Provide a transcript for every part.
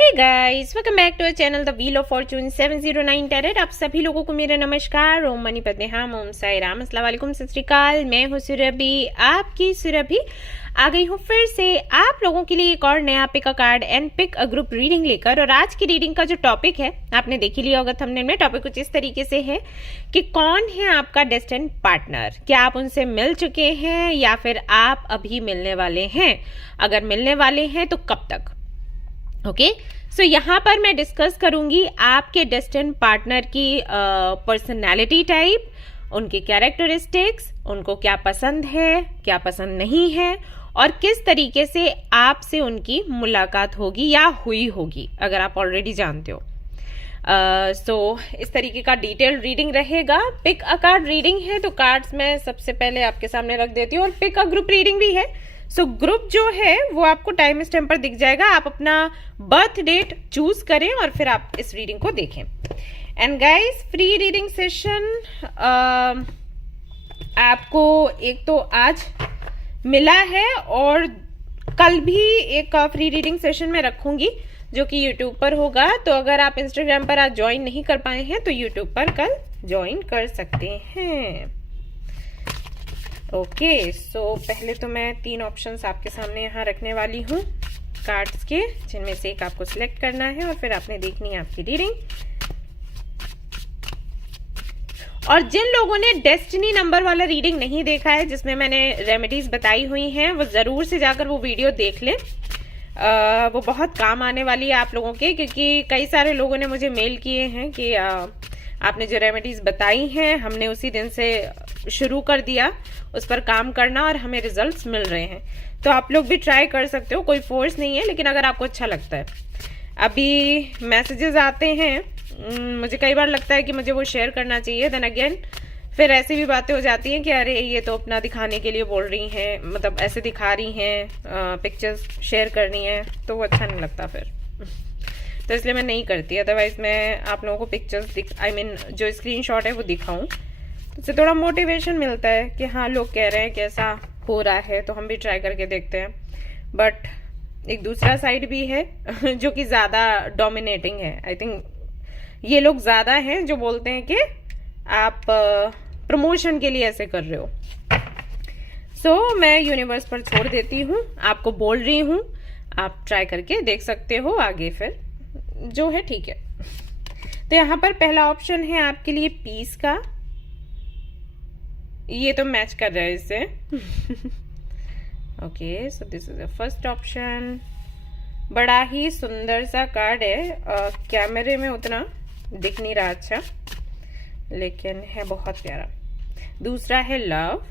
Hey guys, welcome back to our channel the wheel of fortune 709 tarot. आप सभी लोगों को मेरा नमस्कार। ओम मनी पद्मे हम, ओम साई राम, अस्सलाम वालेकुम, सत श्री अकाल। मैं हूँ सुरभि, आपकी सुरभि आ गई हूँ फिर से आप लोगों के लिए एक और नया pick a card and pick a group reading लेकर। और आज की रीडिंग का जो टॉपिक है आपने देख ही लिया होगा थंबनेल में। टॉपिक कुछ इस तरीके से है कि कौन है आपका डेस्टिन्ड पार्टनर। क्या आप उनसे मिल चुके हैं या फिर आप अभी मिलने वाले हैं? अगर मिलने वाले हैं तो कब तक? ओके सो यहाँ पर मैं डिस्कस करूंगी आपके डेस्टिन्ड पार्टनर की पर्सनालिटी टाइप, उनके कैरेक्टरिस्टिक्स, उनको क्या पसंद है, क्या पसंद नहीं है, और किस तरीके से आपसे उनकी मुलाकात होगी या हुई होगी अगर आप ऑलरेडी जानते हो। सो इस तरीके का डिटेल रीडिंग रहेगा। पिक अ कार्ड रीडिंग है तो कार्ड्स मैं सबसे पहले आपके सामने रख देती हूँ, और पिक अ ग्रुप रीडिंग भी है। सो ग्रुप जो है वो आपको टाइम स्टैम्प पर दिख जाएगा। आप अपना बर्थ डेट चूज करें और फिर आप इस रीडिंग को देखें। And guys, free reading session आपको एक तो आज मिला है और कल भी एक फ्री रीडिंग सेशन में रखूंगी जो कि यूट्यूब पर होगा। तो अगर आप इंस्टाग्राम पर आज ज्वाइन नहीं कर पाए हैं तो यूट्यूब पर कल ज्वाइन कर सकते हैं। ओके सो पहले तो मैं 3 ऑप्शंस आपके सामने यहाँ रखने वाली हूँ कार्ड्स के, जिनमें से एक आपको सिलेक्ट करना है और फिर आपने देखनी है आपकी रीडिंग। और जिन लोगों ने डेस्टिनी नंबर वाला रीडिंग नहीं देखा है जिसमें मैंने रेमेडीज बताई हुई हैं, वो जरूर से जाकर वो वीडियो देख लें। वो बहुत काम आने वाली है आप लोगों के, क्योंकि कई सारे लोगों ने मुझे मेल किए हैं कि आपने जो रेमेडीज बताई हैं हमने उसी दिन से शुरू कर दिया उस पर काम करना और हमें रिजल्ट्स मिल रहे हैं। तो आप लोग भी ट्राई कर सकते हो, कोई फोर्स नहीं है, लेकिन अगर आपको अच्छा लगता है। अभी मैसेजेस आते हैं, मुझे कई बार लगता है कि मुझे वो शेयर करना चाहिए, देन अगेन फिर ऐसी भी बातें हो जाती हैं कि अरे ये तो अपना दिखाने के लिए बोल रही हैं, मतलब ऐसे दिखा रही हैं, पिक्चर्स शेयर करनी है, तो वो अच्छा नहीं लगता फिर। तो इसलिए मैं नहीं करती। अदरवाइज मैं आप लोगों को पिक्चर्स जो स्क्रीनशॉट है वो दिखाऊं, तो उससे थोड़ा मोटिवेशन मिलता है कि हाँ लोग कह रहे हैं कैसा हो रहा है तो हम भी ट्राई करके देखते हैं। बट एक दूसरा साइड भी है जो कि ज्यादा डोमिनेटिंग है। आई थिंक ये लोग ज्यादा हैं जो बोलते हैं कि आप प्रमोशन के लिए ऐसे कर रहे हो। सो मैं यूनिवर्स पर छोड़ देती हूँ, आपको बोल रही हूँ, आप ट्राई करके देख सकते हो, आगे फिर जो है ठीक है। तो यहाँ पर पहला ऑप्शन है आपके लिए पीस का। ये तो मैच कर रहा है इससे। Okay so this is the first option. बड़ा ही सुंदर सा कार्ड है, कैमरे में उतना दिख नहीं रहा अच्छा, लेकिन है बहुत प्यारा। दूसरा है लव।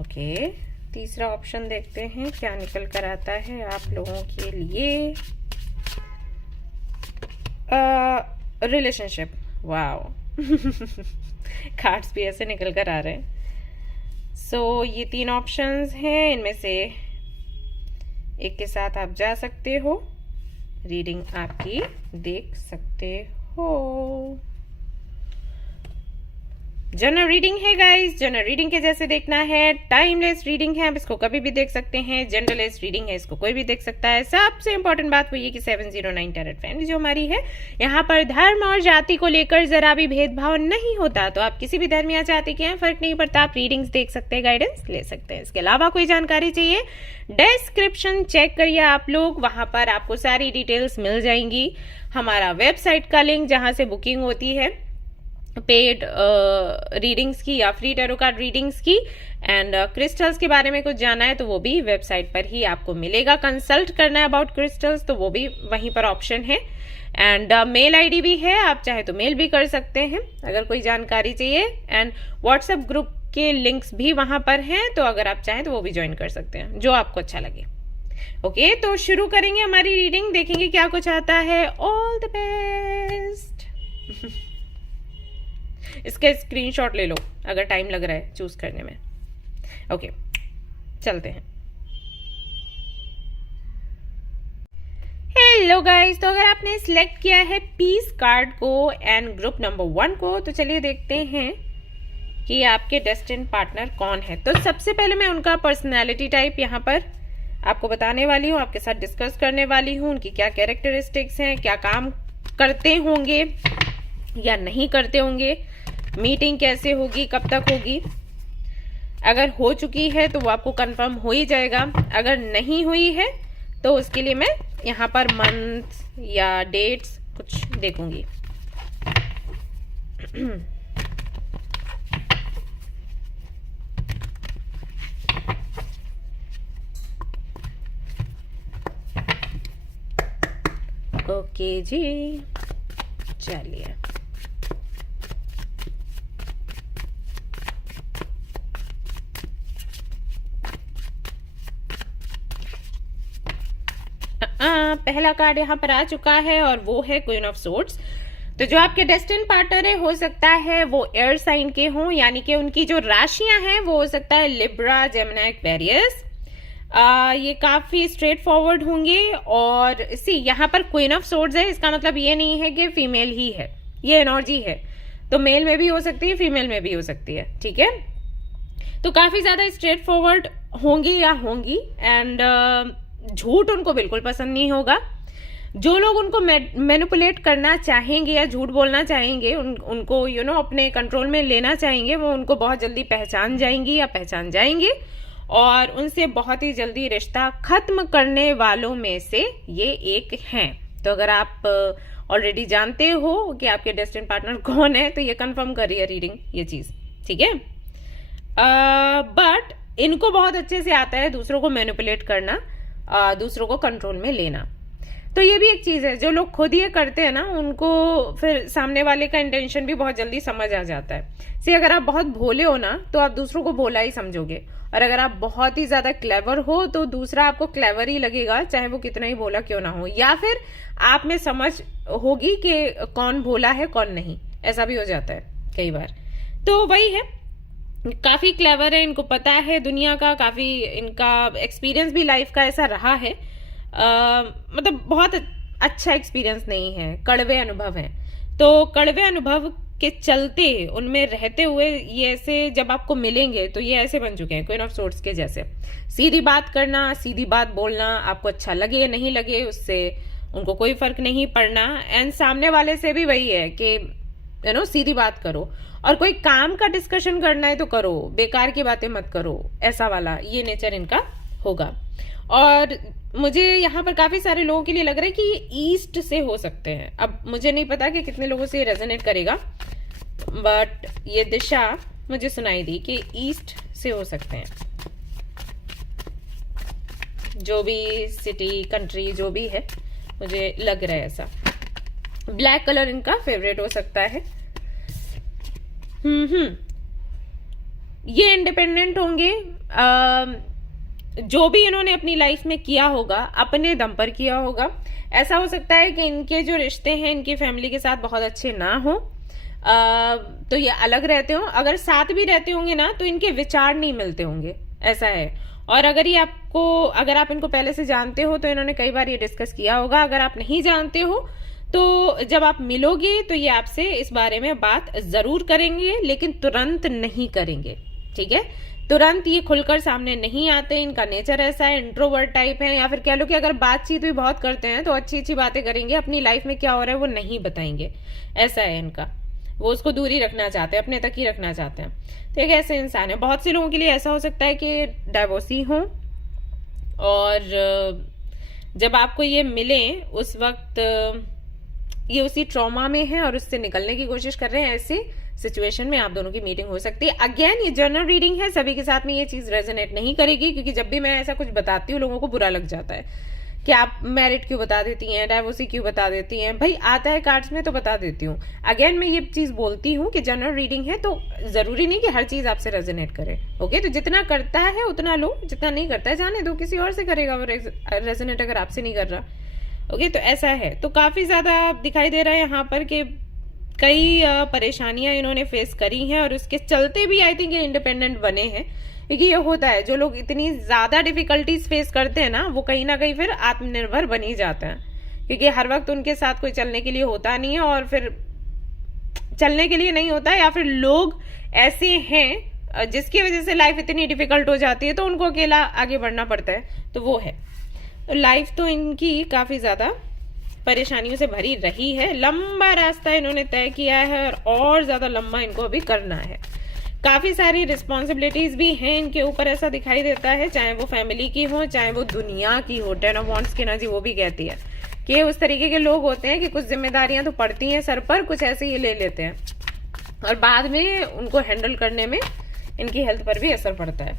ओके तीसरा ऑप्शन देखते हैं क्या निकल कर आता है आप लोगों के लिए। रिलेशनशिप। वाओ कार्ड्स भी ऐसे निकल कर आ रहे हैं। सो ये 3 ऑप्शंस हैं, इनमें से एक के साथ आप जा सकते हो, रीडिंग आपकी देख सकते हो। जनरल रीडिंग है गाइस, जनरल रीडिंग के जैसे देखना है। टाइमलेस रीडिंग है, आप इसको कभी भी देख सकते हैं। जनरलेस रीडिंग है, इसको कोई भी देख सकता है। सबसे इंपॉर्टेंट बात वो ये कि 709 टैरेट फैमिली जो हमारी है, यहाँ पर धर्म और जाति को लेकर जरा भी भेदभाव नहीं होता। तो आप किसी भी धर्म या जाति के हैं, फर्क नहीं पड़ता, आप रीडिंग्स देख सकते हैं, गाइडेंस ले सकते हैं। इसके अलावा कोई जानकारी चाहिए, डिस्क्रिप्शन चेक करिए आप लोग, वहां पर आपको सारी डिटेल्स मिल जाएंगी। हमारा वेबसाइट का लिंक जहां से बुकिंग होती है पेड रीडिंग्स की या फ्री टैरो कार्ड रीडिंग्स की, एंड क्रिस्टल्स के बारे में कुछ जाना है तो वो भी वेबसाइट पर ही आपको मिलेगा। कंसल्ट करना है अबाउट क्रिस्टल्स तो वो भी वहीं पर ऑप्शन है। एंड मेल आईडी भी है, आप चाहे तो मेल भी कर सकते हैं अगर कोई जानकारी चाहिए। एंड व्हाट्सएप ग्रुप के लिंक्स भी वहां पर हैं, तो अगर आप चाहें तो वो भी ज्वाइन कर सकते हैं, जो आपको अच्छा लगे। ओके तो शुरू करेंगे हमारी रीडिंग, देखेंगे क्या कुछ आता है। All the best. इसका स्क्रीनशॉट ले लो अगर टाइम लग रहा है चूज करने में। ओके चलते हैं। हेलो गाइस, तो अगर आपने सिलेक्ट किया है पीस कार्ड को एंड ग्रुप नंबर 1 को, तो चलिए देखते हैं कि आपके डेस्टिन्ड पार्टनर कौन है। तो सबसे पहले मैं उनका पर्सनालिटी टाइप यहाँ पर आपको बताने वाली हूँ, आपके साथ डिस्कस करने वाली हूँ उनकी क्या कैरेक्टरिस्टिक्स हैं, क्या काम करते होंगे या नहीं करते होंगे, मीटिंग कैसे होगी, कब तक होगी। अगर हो चुकी है तो वो आपको कंफर्म हो ही जाएगा, अगर नहीं हुई है तो उसके लिए मैं यहाँ पर मंथ या डेट्स कुछ देखूंगी। ओके जी, चलिए पहला कार्ड यहाँ पर आ चुका है और वो है क्वीन ऑफ सोर्ड्स। तो जो आपके डेस्टिन पार्टनर है हो सकता है वो एयर साइन के हों, यानी कि उनकी जो राशियां हैं वो हो सकता है लिब्रा, जेमिनी, एक्वेरियस। ये काफी स्ट्रेट फॉरवर्ड होंगे। और यहाँ पर क्वीन ऑफ सोर्ड्स है, इसका मतलब ये नहीं है कि फीमेल ही है, ये एनर्जी है, तो मेल में भी हो सकती है, फीमेल में भी हो सकती है, ठीक है। तो काफी ज्यादा स्ट्रेट फॉरवर्ड होंगी या होंगी, एंड झूठ उनको बिल्कुल पसंद नहीं होगा। जो लोग उनको मैनिपुलेट करना चाहेंगे या झूठ बोलना चाहेंगे, उनको अपने कंट्रोल में लेना चाहेंगे, वो उनको बहुत जल्दी पहचान जाएंगी या पहचान जाएंगे और उनसे बहुत ही जल्दी रिश्ता खत्म करने वालों में से ये एक हैं। तो अगर आप ऑलरेडी जानते हो कि आपके डेस्टिन पार्टनर कौन है तो ये कंफर्म करिए रीडिंग, ये चीज, ठीक है। बट इनको बहुत अच्छे से आता है दूसरों को मैनिपुलेट करना, दूसरों को कंट्रोल में लेना। तो ये भी एक चीज है, जो लोग खुद ये करते हैं ना उनको फिर सामने वाले का इंटेंशन भी बहुत जल्दी समझ आ जाता है। अगर आप बहुत भोले हो ना तो आप दूसरों को भोला ही समझोगे, और अगर आप बहुत ही ज्यादा क्लेवर हो तो दूसरा आपको क्लेवर ही लगेगा, चाहे वो कितना ही भोला क्यों ना हो, या फिर आप में समझ होगी कि कौन भोला है कौन नहीं, ऐसा भी हो जाता है कई बार। तो वही है, काफी क्लेवर है, इनको पता है दुनिया का, काफी इनका एक्सपीरियंस भी लाइफ का ऐसा रहा है। मतलब बहुत अच्छा एक्सपीरियंस नहीं है, कड़वे अनुभव हैं। तो कड़वे अनुभव के चलते उनमें रहते हुए ये ऐसे जब आपको मिलेंगे तो ये ऐसे बन चुके हैं क्वीन ऑफ सोर्ड्स के जैसे। सीधी बात करना, सीधी बात बोलना, आपको अच्छा लगे नहीं लगे उससे उनको कोई फर्क नहीं पड़ना। एंड सामने वाले से भी वही है कि सीधी बात करो, और कोई काम का डिस्कशन करना है तो करो, बेकार की बातें मत करो, ऐसा वाला ये नेचर इनका होगा। और मुझे यहाँ पर काफी सारे लोगों के लिए लग रहा है कि ये ईस्ट से हो सकते हैं। अब मुझे नहीं पता कि कितने लोगों से ये रेजोनेट करेगा, बट ये दिशा मुझे सुनाई दी कि ईस्ट से हो सकते हैं। जो भी सिटी, कंट्री जो भी है, मुझे लग रहा है ऐसा। ब्लैक कलर इनका फेवरेट हो सकता है। ये इंडिपेंडेंट होंगे। जो भी इन्होंने अपनी लाइफ में किया होगा अपने दम पर किया होगा। ऐसा हो सकता है कि इनके जो रिश्ते हैं इनकी फैमिली के साथ बहुत अच्छे ना हो, तो ये अलग रहते हो। अगर साथ भी रहते होंगे ना तो इनके विचार नहीं मिलते होंगे, ऐसा है। और अगर आप इनको पहले से जानते हो तो इन्होंने कई बार ये डिस्कस किया होगा। अगर आप नहीं जानते हो तो जब आप मिलोगे तो ये आपसे इस बारे में बात जरूर करेंगे, लेकिन तुरंत नहीं करेंगे, ठीक है। तुरंत ये खुलकर सामने नहीं आते, इनका नेचर ऐसा है, इंट्रोवर्ट टाइप है। या फिर कह लो कि अगर बातचीत भी बहुत करते हैं तो अच्छी अच्छी बातें करेंगे, अपनी लाइफ में क्या हो रहा है वो नहीं बताएंगे, ऐसा है इनका। वो उसको दूर ही रखना चाहते हैं, अपने तक ही रखना चाहते हैं। तो एक ऐसे इंसान है। बहुत से लोगों के लिए ऐसा हो सकता है कि डाइवोर्सी हो, और जब आपको ये मिले उस वक्त ये उसी ट्रॉमा में है और उससे निकलने की कोशिश कर रहे हैं। ऐसी सिचुएशन में आप दोनों की मीटिंग हो सकती है। अगेन ये जनरल रीडिंग है, सभी के साथ में ये चीज रेजोनेट नहीं करेगी, क्योंकि जब भी मैं ऐसा कुछ बताती हूँ लोगों को बुरा लग जाता है कि आप मैरिड क्यों बता देती हैं, डाइवोर्सी क्यों बता देती हैं। भाई आता है कार्ड्स में तो बता देती हूँ। अगेन मैं ये चीज बोलती हूँ कि जनरल रीडिंग है तो जरूरी नहीं कि हर चीज आपसे रेजोनेट करे। ओके, तो जितना करता है उतना लो, जितना नहीं करता है जाने दो, किसी और से करेगा वो रेजोनेट अगर आपसे नहीं कर रहा। ओके, तो ऐसा है। तो काफी ज्यादा दिखाई दे रहा है यहाँ पर कि कई परेशानियां इन्होंने फेस करी हैं और उसके चलते भी आई थिंक ये इंडिपेंडेंट बने हैं। क्योंकि ये होता है, जो लोग इतनी ज्यादा डिफिकल्टीज फेस करते हैं ना वो कहीं ना कहीं फिर आत्मनिर्भर बन ही जाते हैं, क्योंकि हर वक्त उनके साथ कोई चलने के लिए होता नहीं है, और फिर चलने के लिए नहीं होता है, या फिर लोग ऐसे हैं जिसकी वजह से लाइफ इतनी डिफिकल्ट हो जाती है तो उनको अकेला आगे बढ़ना पड़ता है, तो वो है। तो लाइफ तो इनकी काफी ज्यादा परेशानियों से भरी रही है, लंबा रास्ता इन्होंने तय किया है और ज्यादा लंबा इनको अभी करना है। काफी सारी रिस्पॉन्सिबिलिटीज भी हैं इनके ऊपर, ऐसा दिखाई देता है, चाहे वो फैमिली की हो चाहे वो दुनिया की हो। 10 ऑफ वांड्स की एनर्जी वो भी कहती है कि उस तरीके के लोग होते हैं कि कुछ जिम्मेदारियां तो पड़ती हैं सर पर, कुछ ऐसे ही ले लेते हैं और बाद में उनको हैंडल करने में इनकी हेल्थ पर भी असर पड़ता है।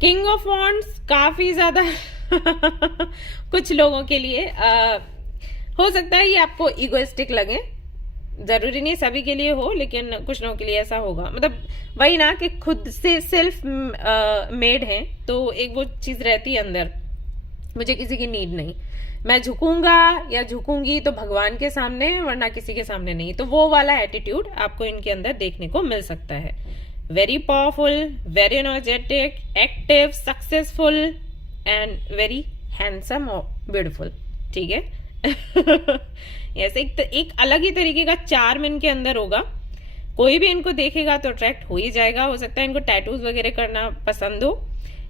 किंग ऑफ वांड्स काफी ज्यादा कुछ लोगों के लिए हो सकता है ये आपको इगोइस्टिक लगे, जरूरी नहीं सभी के लिए हो, लेकिन कुछ लोगों के लिए ऐसा होगा। मतलब वही ना कि खुद से सेल्फ मेड है तो एक वो चीज रहती है अंदर, मुझे किसी की नीड नहीं, मैं झुकूंगा या झुकूंगी तो भगवान के सामने वरना किसी के सामने नहीं। तो वो वाला एटीट्यूड आपको इनके अंदर देखने को मिल सकता है। Very powerful, very energetic, active, successful and very handsome और ब्यूटीफुल। ठीक है ऐसे एक अलग ही तरीके का चार्म इनके अंदर होगा, कोई भी इनको देखेगा तो अट्रैक्ट हो ही जाएगा। हो सकता है इनको टैटूज वगैरह करना पसंद हो,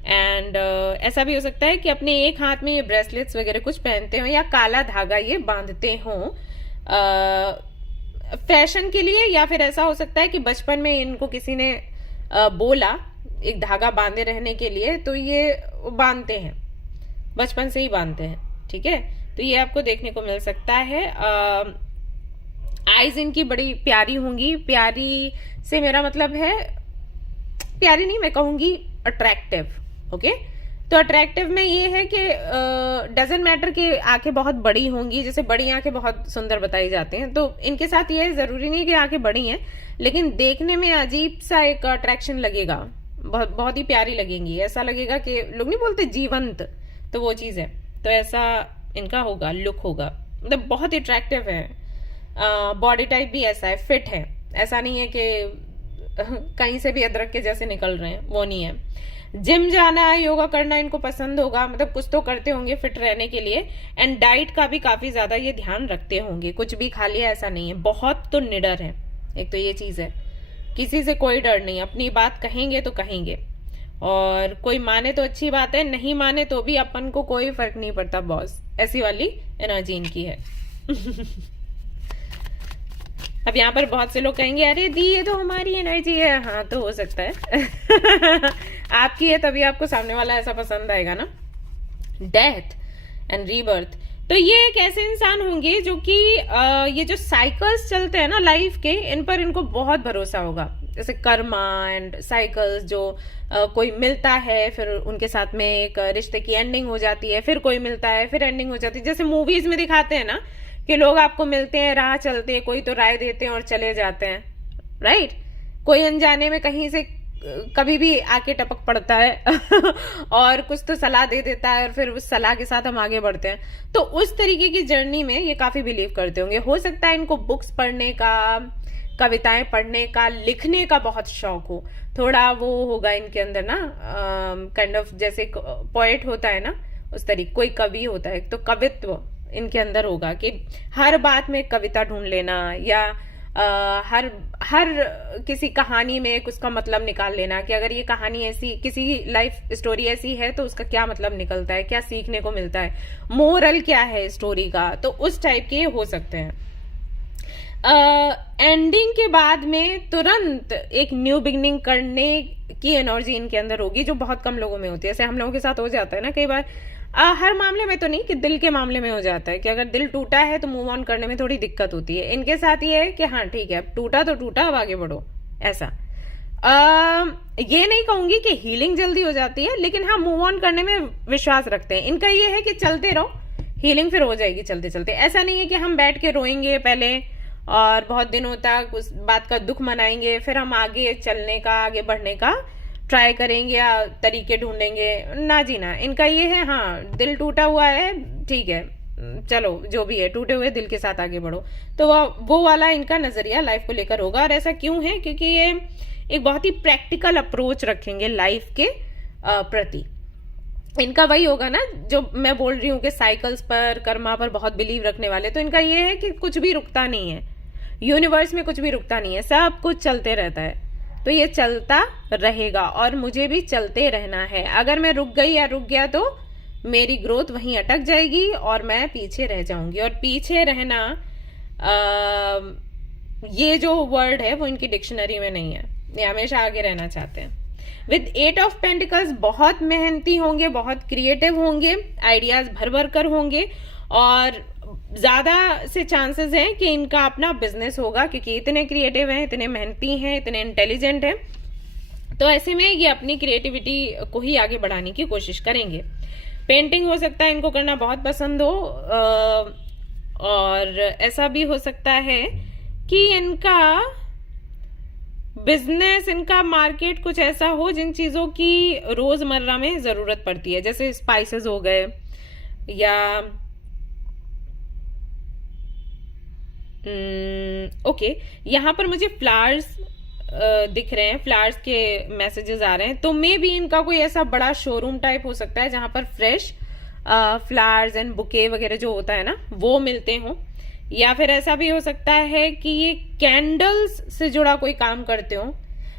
एंड ऐसा भी हो सकता है कि अपने एक हाथ में ये ब्रेसलेट्स वगैरह कुछ पहनते हो या काला धागा ये बांधते हो फैशन के लिए, या फिर ऐसा हो सकता है कि बचपन में इनको किसी ने बोला एक धागा बांधे रहने के लिए तो ये बांधते हैं, बचपन से ही बांधते हैं। ठीक है, तो ये आपको देखने को मिल सकता है। आईज इनकी बड़ी प्यारी होंगी, प्यारी से मेरा मतलब है, प्यारी नहीं मैं कहूंगी अट्रैक्टिव। ओके, तो अट्रैक्टिव में ये है कि डजेंट मैटर कि आंखें बहुत बड़ी होंगी, जैसे बड़ी आंखें बहुत सुंदर बताई जाती हैं, तो इनके साथ ये जरूरी नहीं कि आंखें बड़ी हैं, लेकिन देखने में अजीब सा एक अट्रैक्शन लगेगा, बहुत बहुत ही प्यारी लगेंगी, ऐसा लगेगा कि लोग नहीं बोलते जीवंत, तो वो चीज है। तो ऐसा इनका होगा, लुक होगा, मतलब बहुत ही अट्रैक्टिव है। बॉडी टाइप भी ऐसा है, फिट है, ऐसा नहीं है कि कहीं से भी अदरक के जैसे निकल रहे हैं, वो नहीं है। जिम जाना, योगा करना इनको पसंद होगा, मतलब कुछ तो करते होंगे फिट रहने के लिए। एंड डाइट का भी काफी ज्यादा ये ध्यान रखते होंगे, कुछ भी खा लिया ऐसा नहीं है, बहुत तो निडर है। एक तो ये चीज है, किसी से कोई डर नहीं, अपनी बात कहेंगे तो कहेंगे, और कोई माने तो अच्छी बात है, नहीं माने तो भी अपन को कोई फर्क नहीं पड़ता बॉस, ऐसी वाली एनर्जी इनकी है। अब यहाँ पर बहुत से लोग कहेंगे अरे दी ये तो हमारी एनर्जी है, हाँ तो हो सकता है आपकी है तभी आपको सामने वाला ऐसा पसंद आएगा ना। डेथ एंड रीबर्थ, तो ये एक ऐसे इंसान होंगे जो कि ये जो साइकिल्स चलते हैं ना लाइफ के, इन पर इनको बहुत भरोसा होगा, जैसे कर्मा एंड साइकिल्स, जो कोई मिलता है फिर उनके साथ में एक रिश्ते की एंडिंग हो जाती है, फिर कोई मिलता है फिर एंडिंग हो जाती है, जैसे मूवीज में दिखाते हैं ना कि लोग आपको मिलते हैं, राह चलते हैं, कोई तो राय देते हैं और चले जाते हैं, राइट। कोई अनजाने में कहीं से कभी भी आके टपक पड़ता है और कुछ तो सलाह दे देता है और फिर उस सलाह के साथ हम आगे बढ़ते हैं। तो उस तरीके की जर्नी में ये काफी बिलीव करते होंगे। हो सकता है इनको बुक्स पढ़ने का, कविताएं पढ़ने का, लिखने का बहुत शौक हो, थोड़ा वो होगा इनके अंदर ना, काइंड ऑफ जैसे पोएट होता है ना उस तरीके, कोई कवि होता है तो कवित्व इनके अंदर होगा कि हर बात में कविता ढूंढ लेना, या हर किसी कहानी में एक उसका मतलब निकाल लेना कि अगर ये कहानी ऐसी, किसी लाइफ स्टोरी ऐसी है तो उसका क्या मतलब निकलता है, क्या सीखने को मिलता है, मोरल क्या है स्टोरी का, तो उस टाइप के हो सकते हैं। एंडिंग के बाद में तुरंत एक न्यू बिगनिंग करने की एनर्जी इनके अंदर होगी, जो बहुत कम लोगों में होती है। जैसे हम लोगों के साथ हो जाता है ना कई बार, हर मामले में तो नहीं, कि दिल के मामले में हो जाता है कि अगर दिल टूटा है तो मूव ऑन करने में थोड़ी दिक्कत होती है। इनके साथ ये है कि हाँ ठीक है, टूटा तो टूटा, अब आगे बढ़ो, ऐसा। ये नहीं कहूंगी कि हीलिंग जल्दी हो जाती है, लेकिन हाँ मूव ऑन करने में विश्वास रखते हैं। इनका ये है कि चलते रहो, हीलिंग फिर हो जाएगी चलते चलते। ऐसा नहीं है कि हम बैठ के रोएंगे पहले और बहुत दिनों तक उस बात का दुख मनाएंगे, फिर हम आगे चलने का, आगे बढ़ने का ट्राई करेंगे या तरीके ढूंढेंगे, ना जी ना। इनका ये है हाँ दिल टूटा हुआ है, ठीक है चलो जो भी है, टूटे हुए दिल के साथ आगे बढ़ो, तो वो वाला इनका नजरिया लाइफ को लेकर होगा। और ऐसा क्यों है, क्योंकि ये एक बहुत ही प्रैक्टिकल अप्रोच रखेंगे लाइफ के प्रति। इनका वही होगा ना जो मैं बोल रही हूँ कि साइकिल्स पर, कर्मा पर बहुत बिलीव रखने वाले, तो इनका ये है कि कुछ भी रुकता नहीं है, यूनिवर्स में कुछ भी रुकता नहीं है, सब कुछ चलते रहता है। तो ये चलता रहेगा और मुझे भी चलते रहना है। अगर मैं रुक गई या रुक गया तो मेरी ग्रोथ वहीं अटक जाएगी और मैं पीछे रह जाऊंगी। और पीछे रहना ये जो वर्ड है वो इनकी डिक्शनरी में नहीं है, ये हमेशा आगे रहना चाहते हैं। विद 8 ऑफ पेंटिकल्स बहुत मेहनती होंगे, बहुत क्रिएटिव होंगे, आइडियाज भर भर कर होंगे और ज्यादा से चांसेस हैं कि इनका अपना बिजनेस होगा, क्योंकि इतने क्रिएटिव हैं, इतने मेहनती हैं, इतने इंटेलिजेंट हैं। तो ऐसे में ये अपनी क्रिएटिविटी को ही आगे बढ़ाने की कोशिश करेंगे। पेंटिंग हो सकता है इनको करना बहुत पसंद हो, और ऐसा भी हो सकता है कि इनका बिजनेस, इनका मार्केट कुछ ऐसा हो जिन चीजों की रोजमर्रा में जरूरत पड़ती है, जैसे स्पाइसेस हो गए या ओके यहाँ पर मुझे फ्लावर्स दिख रहे हैं, फ्लावर्स के मैसेजेस आ रहे हैं। तो मे बी इनका कोई ऐसा बड़ा शोरूम टाइप हो सकता है जहां पर फ्रेश फ्लावर्स एंड बुके वगैरह जो होता है ना वो मिलते हों, या फिर ऐसा भी हो सकता है कि ये कैंडल्स से जुड़ा कोई काम करते हो।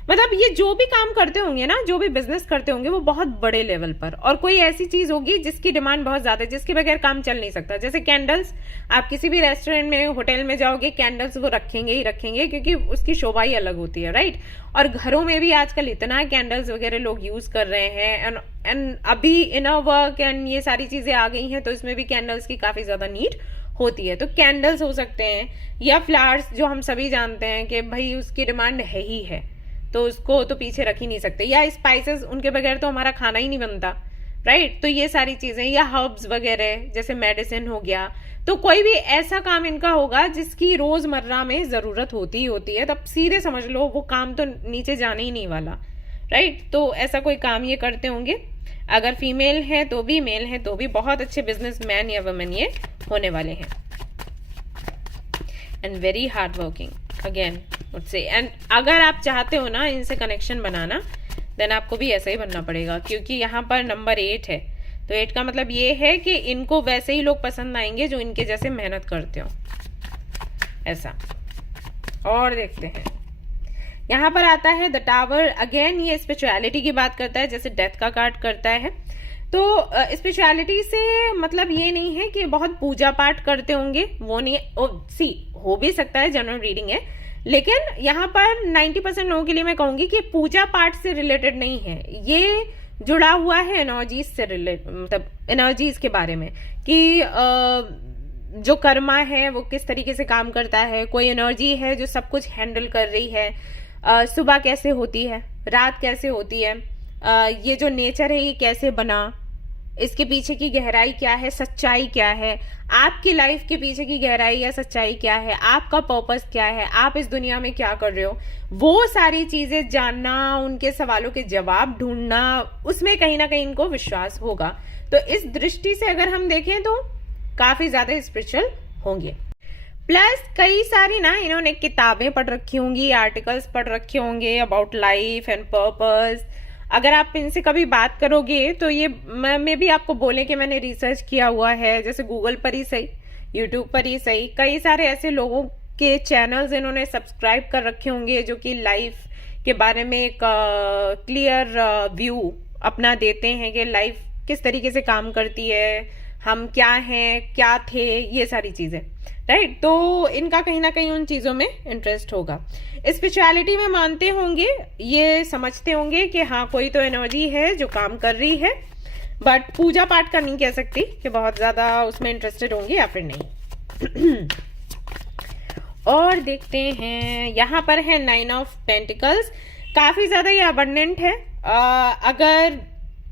मतलब ये जो भी काम करते होंगे ना, जो भी बिजनेस करते होंगे वो बहुत बड़े लेवल पर, और कोई ऐसी चीज होगी जिसकी डिमांड बहुत ज्यादा है, जिसके बगैर काम चल नहीं सकता। जैसे कैंडल्स, आप किसी भी रेस्टोरेंट में, होटल में जाओगे, कैंडल्स वो रखेंगे ही रखेंगे, क्योंकि उसकी शोभा ही अलग होती है, राइट। और घरों में भी आजकल इतना कैंडल्स वगैरह लोग यूज कर रहे हैं, एंड अभी इनर वर्क एंड ये सारी चीजें आ गई हैं, तो इसमें भी कैंडल्स की काफी ज्यादा नीड होती है। तो कैंडल्स हो सकते हैं, या फ्लावर्स जो हम सभी जानते हैं कि भाई उसकी डिमांड है ही है, तो उसको तो पीछे रख ही नहीं सकते। या स्पाइसेस, उनके बगैर तो हमारा खाना ही नहीं बनता, राइट। तो ये सारी चीजें, या हर्ब्स वगैरह जैसे मेडिसिन हो गया, तो कोई भी ऐसा काम इनका होगा जिसकी रोजमर्रा में जरूरत होती ही होती है, तब सीधे समझ लो वो काम तो नीचे जाने ही नहीं वाला, राइट। तो ऐसा कोई काम ये करते होंगे। अगर फीमेल है तो भी, मेल है तो भी, बहुत अच्छे बिजनेसमैन या वुमेन ये होने वाले हैं। And very hard working again मुझसे। एंड अगर आप चाहते हो ना इनसे कनेक्शन बनाना, देन आपको भी ऐसा ही बनना पड़ेगा, क्योंकि यहाँ पर नंबर 8 है। तो 8 का मतलब ये है कि इनको वैसे ही लोग पसंद आएंगे जो इनके जैसे मेहनत करते हो, ऐसा। और देखते हैं, यहाँ पर आता है द टावर। अगेन ये स्पिरिचुअलिटी की बात करता है, जैसे डेथ का कार्ड करता है। तो स्पिरिचुअलिटी से मतलब ये नहीं है कि बहुत पूजा पाठ करते होंगे, वो नहीं। हो भी सकता है, जनरल रीडिंग है, लेकिन यहाँ पर 90% लोगों के लिए मैं कहूंगी कि पूजा पाठ से रिलेटेड नहीं है, ये जुड़ा हुआ है एनर्जीज से मतलब एनर्जीज के बारे में, कि जो कर्मा है वो किस तरीके से काम करता है। कोई एनर्जी है जो सब कुछ हैंडल कर रही है, सुबह कैसे होती है, रात कैसे होती है, ये जो नेचर है ये कैसे बना, इसके पीछे की गहराई क्या है, सच्चाई क्या है, आपकी लाइफ के पीछे की गहराई या सच्चाई क्या है, आपका पर्पस क्या है, आप इस दुनिया में क्या कर रहे हो, वो सारी चीजें जानना, उनके सवालों के जवाब ढूंढना, उसमें कहीं ना कहीं इनको विश्वास होगा। तो इस दृष्टि से अगर हम देखें तो काफी ज्यादा स्पिरिचुअल होंगे। प्लस कई सारी ना इन्होंने किताबें पढ़ रखी होंगी, आर्टिकल्स पढ़ रखे होंगे अबाउट लाइफ एंड पर्पस। अगर आप इनसे कभी बात करोगे तो ये मैं भी आपको बोले कि मैंने रिसर्च किया हुआ है, जैसे गूगल पर ही सही, यूट्यूब पर ही सही, कई सारे ऐसे लोगों के चैनल्स इन्होंने सब्सक्राइब कर रखे होंगे जो कि लाइफ के बारे में एक क्लियर व्यू अपना देते हैं कि लाइफ किस तरीके से काम करती है, हम क्या हैं, क्या थे, ये सारी चीजें, राइट। तो इनका कहीं ना कहीं उन चीजों में इंटरेस्ट होगा। स्पिरिचुअलिटी में मानते होंगे, ये समझते होंगे कि हाँ कोई तो एनर्जी है जो काम कर रही है, बट पूजा पाठ का नहीं कह सकती कि बहुत ज्यादा उसमें इंटरेस्टेड होंगे या फिर नहीं। और देखते हैं, यहाँ पर है 9 ऑफ पेंटिकल्स। काफी ज्यादा ये अबंडेंट है। अगर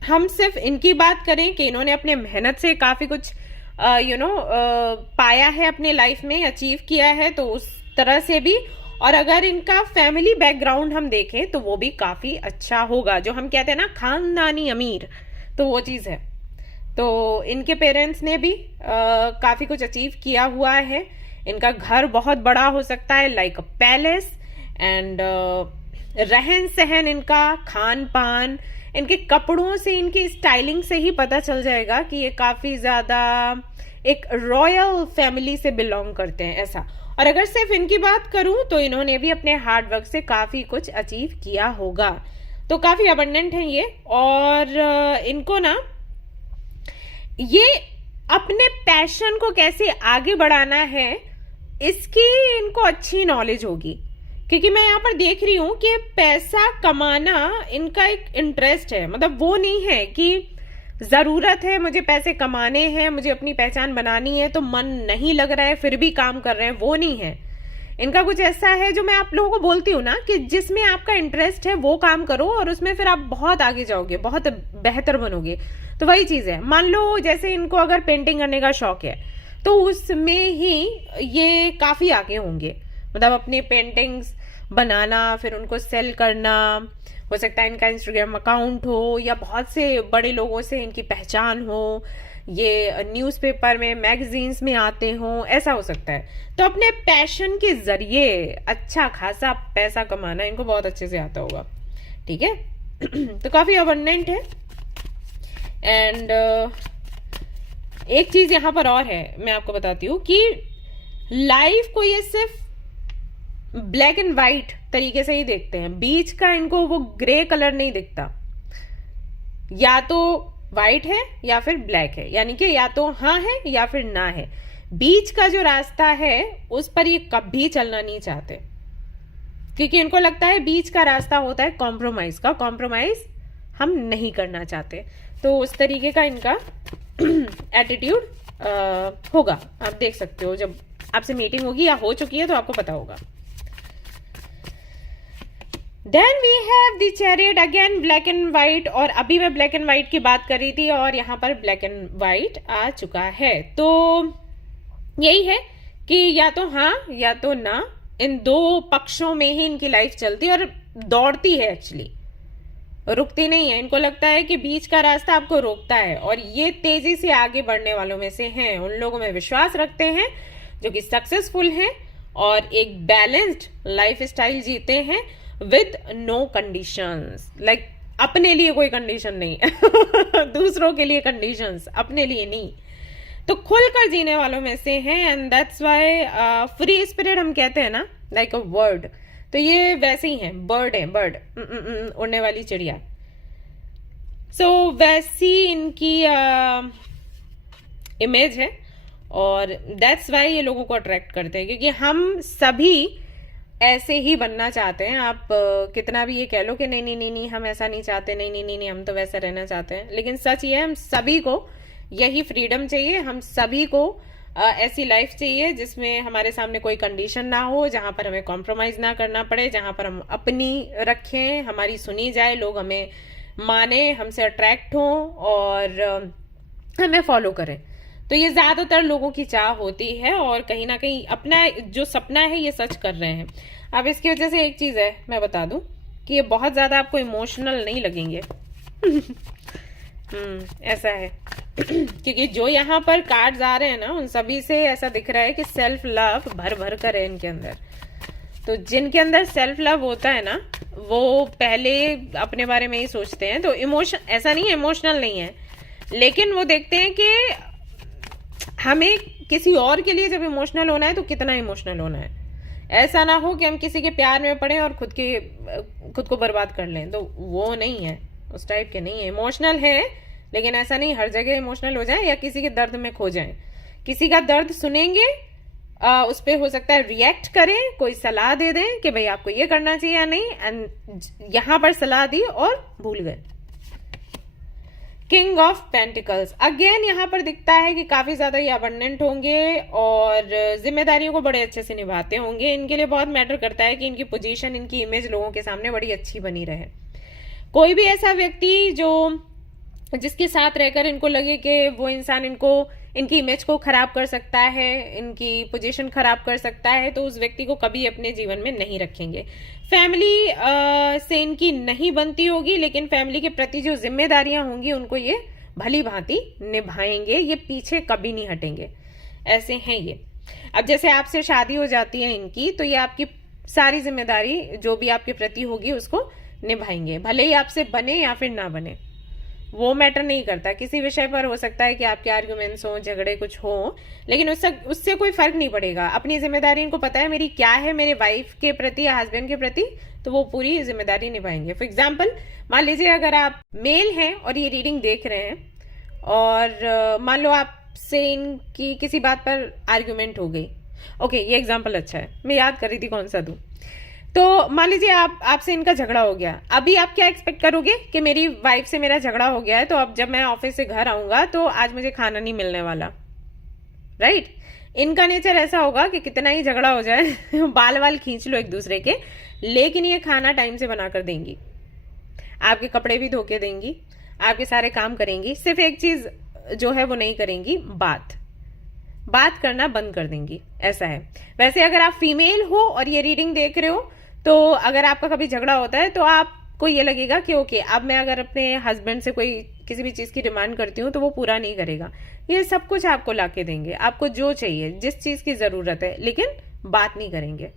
हम सिर्फ इनकी बात करें कि इन्होंने अपने मेहनत से काफी कुछ पाया है अपने लाइफ में, अचीव किया है, तो उस तरह से भी। और अगर इनका फैमिली बैकग्राउंड हम देखें तो वो भी काफी अच्छा होगा, जो हम कहते हैं ना खानदानी अमीर, तो वो चीज है। तो इनके पेरेंट्स ने भी काफी कुछ अचीव किया हुआ है। इनका घर बहुत बड़ा हो सकता है, लाइक अ पैलेस। एंड रहन सहन इनका, खान पान, इनके कपड़ों से, इनकी स्टाइलिंग से ही पता चल जाएगा कि ये काफी ज्यादा एक रॉयल फैमिली से बिलोंग करते हैं ऐसा। और अगर सिर्फ इनकी बात करूं तो इन्होंने भी अपने हार्ड वर्क से काफी कुछ अचीव किया होगा। तो काफी अबंडेंट है ये। और इनको ना ये अपने पैशन को कैसे आगे बढ़ाना है इसकी इनको अच्छी नॉलेज होगी, क्योंकि मैं यहाँ पर देख रही हूं कि पैसा कमाना इनका एक इंटरेस्ट है। मतलब वो नहीं है कि जरूरत है मुझे पैसे कमाने हैं, मुझे अपनी पहचान बनानी है तो मन नहीं लग रहा है फिर भी काम कर रहे हैं, वो नहीं है इनका। कुछ ऐसा है जो मैं आप लोगों को बोलती हूँ ना कि जिसमें आपका इंटरेस्ट है वो काम करो और उसमें फिर आप बहुत आगे जाओगे, बहुत बेहतर बनोगे। तो वही चीज है। मान लो जैसे इनको अगर पेंटिंग करने का शौक है तो उसमें ही ये काफी आगे होंगे। मतलब अपनी पेंटिंग्स बनाना, फिर उनको सेल करना, हो सकता है इनका इंस्टाग्राम अकाउंट हो या बहुत से बड़े लोगों से इनकी पहचान हो, ये न्यूज़पेपर में मैगजीन्स में आते हों, ऐसा हो सकता है। तो अपने पैशन के जरिए अच्छा खासा पैसा कमाना इनको बहुत अच्छे से आता होगा, ठीक है। तो काफी अबंडेंट है। एंड एक चीज यहां पर और है, मैं आपको बताती हूँ कि लाइफ को ये सिर्फ ब्लैक एंड व्हाइट तरीके से ही देखते हैं, बीच का इनको वो ग्रे कलर नहीं दिखता। या तो व्हाइट है या फिर ब्लैक है, यानी कि या तो हाँ है या फिर ना है। बीच का जो रास्ता है उस पर ये कभी चलना नहीं चाहते, क्योंकि इनको लगता है बीच का रास्ता होता है कॉम्प्रोमाइज का, कॉम्प्रोमाइज हम नहीं करना चाहते। तो उस तरीके का इनका एटीट्यूड होगा। आप देख सकते हो, जब आपसे मीटिंग होगी या हो चुकी है तो आपको पता होगा। Then we have the chariot, again black and white. और अभी मैं ब्लैक एंड व्हाइट की बात कर रही थी और यहाँ पर ब्लैक एंड व्हाइट आ चुका है। तो यही है कि या तो हाँ या तो ना, इन दो पक्षों में ही इनकी लाइफ चलती है और दौड़ती है, एक्चुअली रुकती नहीं है। इनको लगता है कि बीच का रास्ता आपको रोकता है, और ये तेजी से आगे बढ़ने वालों में से हैं। उन लोगों में विश्वास रखते हैं जो कि सक्सेसफुल हैं और एक बैलेंस्ड लाइफ स्टाइल जीते हैं विद नो कंडीशंस। लाइक अपने लिए कोई कंडीशन नहीं दूसरों के लिए कंडीशंस, अपने लिए नहीं। तो खुलकर जीने वालों में से हैं। And that's why free spirit हम कहते हैं ना, लाइक अ वर्ड। तो ये वैसे ही है, बर्ड है, बर्ड, उड़ने वाली चिड़िया। सो वैसी इनकी इमेज है और दैट्स व्हाई ये लोगों को अट्रैक्ट करते हैं, क्योंकि हम सभी ऐसे ही बनना चाहते हैं। आप कितना भी ये कह लो कि नहीं नहीं नहीं नहीं हम ऐसा नहीं चाहते, नहीं नहीं नहीं नहीं हम तो वैसा रहना चाहते हैं, लेकिन सच ये है हम सभी को यही फ्रीडम चाहिए। हम सभी को ऐसी लाइफ चाहिए जिसमें हमारे सामने कोई कंडीशन ना हो, जहां पर हमें कॉम्प्रोमाइज ना करना पड़े, जहां पर हम अपनी रखें, हमारी सुनी जाए, लोग हमें माने, हमसे अट्रैक्ट हों और हमें फॉलो करें। तो ये ज्यादातर लोगों की चाह होती है और कहीं ना कहीं अपना जो सपना है ये सच कर रहे हैं। अब इसकी वजह से एक चीज है मैं बता दूं कि ये बहुत ज्यादा आपको इमोशनल नहीं लगेंगे ऐसा है क्योंकि जो यहाँ पर कार्ड्स आ रहे हैं ना उन सभी से ऐसा दिख रहा है कि सेल्फ लव भर भर कर है इनके अंदर। तो जिनके अंदर सेल्फ लव होता है ना वो पहले अपने बारे में ही सोचते हैं। तो इमोशन ऐसा नहीं है, इमोशनल नहीं है, लेकिन वो देखते हैं कि हमें किसी और के लिए जब इमोशनल होना है तो कितना इमोशनल होना है। ऐसा ना हो कि हम किसी के प्यार में पड़े और खुद को बर्बाद कर लें। तो वो नहीं है, उस टाइप के नहीं है। इमोशनल है लेकिन ऐसा नहीं हर जगह इमोशनल हो जाए या किसी के दर्द में खो जाए। किसी का दर्द सुनेंगे, उस पर हो सकता है रिएक्ट करें, कोई सलाह दे दें कि भाई आपको ये करना चाहिए या नहीं, एंड यहां पर सलाह दी और भूल गए। किंग ऑफ पेंटिकल्स अगेन यहाँ पर दिखता है कि काफी ज्यादा ये अबंडेंट होंगे और जिम्मेदारियों को बड़े अच्छे से निभाते होंगे। इनके लिए बहुत मैटर करता है कि इनकी पोजीशन, इनकी इमेज लोगों के सामने बड़ी अच्छी बनी रहे। कोई भी ऐसा व्यक्ति जिसके साथ रहकर इनको लगे कि वो इंसान इनकी इमेज को खराब कर सकता है, इनकी पोजीशन खराब कर सकता है, तो उस व्यक्ति को कभी अपने जीवन में नहीं रखेंगे। फैमिली से इनकी नहीं बनती होगी, लेकिन फैमिली के प्रति जो जिम्मेदारियां होंगी उनको ये भली भांति निभाएंगे, ये पीछे कभी नहीं हटेंगे। ऐसे हैं ये। अब जैसे आपसे शादी हो जाती है इनकी, तो ये आपकी सारी जिम्मेदारी जो भी आपके प्रति होगी उसको निभाएंगे, भले ही आपसे बने या फिर ना बने। वो मैटर नहीं करता। किसी विषय पर हो सकता है कि आपके आर्ग्यूमेंट्स हो, झगड़े कुछ हो, लेकिन उससे कोई फर्क नहीं पड़ेगा। अपनी जिम्मेदारी इनको पता है मेरी क्या है, मेरे वाइफ के प्रति या हस्बैंड के प्रति, तो वो पूरी जिम्मेदारी निभाएंगे। फॉर एग्जाम्पल, मान लीजिए अगर आप मेल हैं और ये रीडिंग देख रहे हैं और मान लो आपसे इनकी किसी बात पर आर्ग्यूमेंट हो गई। ओके, ये एग्जाम्पल अच्छा है, मैं याद कर रही थी कौन सा दूं। तो मान लीजिए आपसे इनका झगड़ा हो गया। अभी आप क्या एक्सपेक्ट करोगे कि मेरी वाइफ से मेरा झगड़ा हो गया है, तो अब जब मैं ऑफिस से घर आऊंगा तो आज मुझे खाना नहीं मिलने वाला, राइट? इनका नेचर ऐसा होगा कि कितना ही झगड़ा हो जाए बाल वाल खींच लो एक दूसरे के, लेकिन ये खाना टाइम से बनाकर देंगी, आपके कपड़े भी धो के देंगी, आपके सारे काम करेंगी। सिर्फ एक चीज जो है वो नहीं करेंगी, बात करना बंद कर देंगी, ऐसा है। वैसे अगर आप फीमेल हो और ये रीडिंग देख रहे हो, तो अगर आपका कभी झगड़ा होता है तो आपको ये लगेगा कि ओके, अब मैं अगर अपने हस्बैंड से कोई किसी भी चीज की डिमांड करती हूँ तो वो पूरा नहीं करेगा। ये सब कुछ आपको लाके देंगे, आपको जो चाहिए, जिस चीज की जरूरत है, लेकिन बात नहीं करेंगे,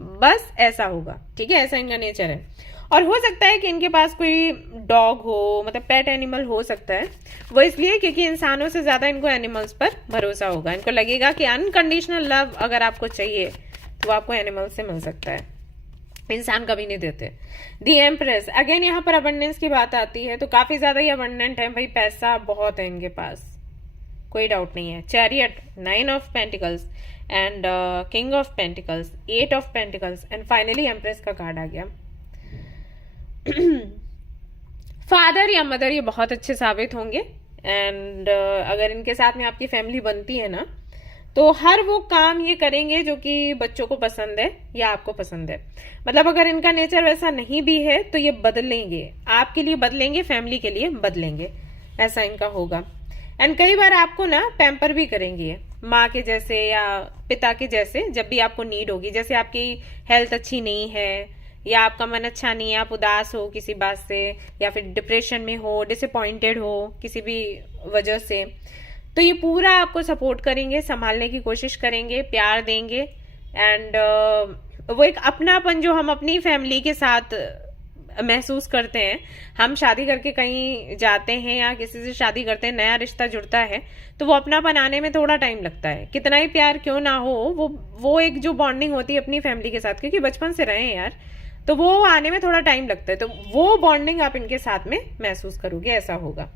बस ऐसा होगा, ठीक है? ऐसा इनका नेचर है। और हो सकता है कि इनके पास कोई डॉग हो, मतलब पेट एनिमल हो सकता है। वो इसलिए क्योंकि इंसानों से ज्यादा इनको एनिमल्स पर भरोसा होगा। इनको लगेगा कि अनकंडीशनल लव अगर आपको चाहिए तो आपको एनिमल से मिल सकता है, इंसान कभी नहीं देते। दी एम्प्रेस, अगेन यहाँ पर अबंडेंस की बात आती है, तो काफी ज्यादा ही अबंडेंट है भाई, पैसा बहुत है इनके पास, कोई डाउट नहीं है। Chariot, 9 of pentacles and king of pentacles, 8 of pentacles and finally empress का कार्ड आ गया। फादर या मदर ये बहुत अच्छे साबित होंगे एंड अगर इनके साथ में आपकी फैमिली बनती है ना, तो हर वो काम ये करेंगे जो कि बच्चों को पसंद है या आपको पसंद है। मतलब अगर इनका नेचर वैसा नहीं भी है तो ये बदलेंगे, आपके लिए बदलेंगे, फैमिली के लिए बदलेंगे, ऐसा इनका होगा। एंड कई बार आपको ना पैम्पर भी करेंगे, माँ के जैसे या पिता के जैसे, जब भी आपको नीड होगी। जैसे आपकी हेल्थ अच्छी नहीं है या आपका मन अच्छा नहीं है, आप उदास हो किसी बात से या फिर डिप्रेशन में हो, डिसअपॉइंटेड हो किसी भी वजह से, तो ये पूरा आपको सपोर्ट करेंगे, संभालने की कोशिश करेंगे, प्यार देंगे। एंड वो एक अपनापन जो हम अपनी फैमिली के साथ महसूस करते हैं, हम शादी करके कहीं जाते हैं या किसी से शादी करते हैं, नया रिश्ता जुड़ता है, तो वो अपनापन आने में थोड़ा टाइम लगता है। कितना ही प्यार क्यों ना हो, वो एक जो बॉन्डिंग होती है अपनी फैमिली के साथ, क्योंकि बचपन से रहे हैं यार, तो वो आने में थोड़ा टाइम लगता है। तो वो बॉन्डिंग आप इनके साथ में महसूस करोगे, ऐसा होगा।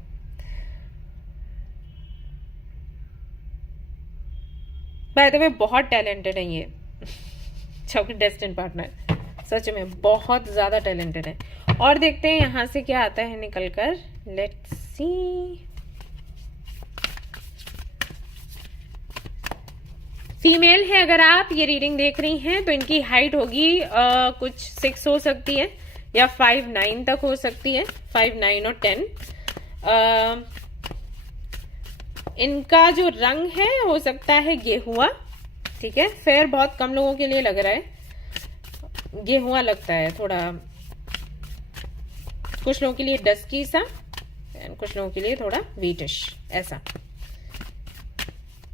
बाय द वे बहुत टैलेंटेड है ये चौकी डेस्टिन पार्टनर, सच में बहुत ज्यादा टैलेंटेड है। और देखते हैं यहां से क्या आता है निकल कर, लेट्स सी। फीमेल है अगर आप ये रीडिंग देख रही हैं, तो इनकी हाइट होगी कुछ 6 हो सकती है या 5'9" तक हो सकती है, 5'9" और 10। इनका जो रंग है हो सकता है गेहुआ, ठीक है? फेयर बहुत कम लोगों के लिए लग रहा है, गेहुआ लगता है थोड़ा, कुछ लोगों के लिए डस्की सा, कुछ लोगों के लिए थोड़ा व्हीटिश ऐसा।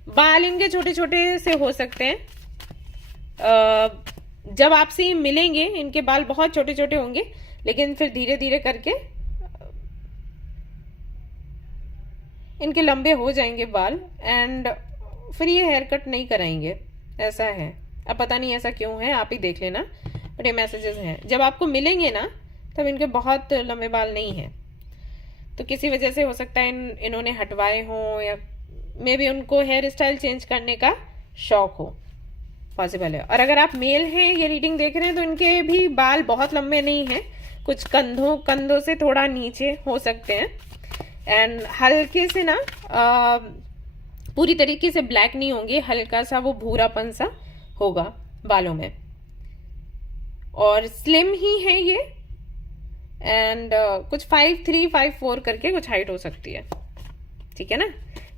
बाल इनके छोटे छोटे से हो सकते हैं, जब आपसे ये मिलेंगे इनके बाल बहुत छोटे छोटे होंगे, लेकिन फिर धीरे धीरे करके इनके लंबे हो जाएंगे बाल, एंड फिर ये हेयर कट नहीं कराएंगे, ऐसा है। अब पता नहीं ऐसा क्यों है, आप ही देख लेना, बट ये मैसेजेस हैं। जब आपको मिलेंगे ना तब इनके बहुत लंबे बाल नहीं हैं, तो किसी वजह से हो सकता है इन्होंने हटवाए हों या मे बी उनको हेयर स्टाइल चेंज करने का शौक हो, पॉसिबल है। और अगर आप मेल हैं ये रीडिंग देख रहे हैं, तो इनके भी बाल बहुत लंबे नहीं हैं, कुछ कंधों से थोड़ा नीचे हो सकते हैं, एंड हल्के से ना पूरी तरीके से ब्लैक नहीं होंगे, हल्का सा वो भूरापन सा होगा बालों में, और स्लिम ही है ये, एंड कुछ 5'3", 5'4" करके कुछ हाइट हो सकती है, ठीक है ना?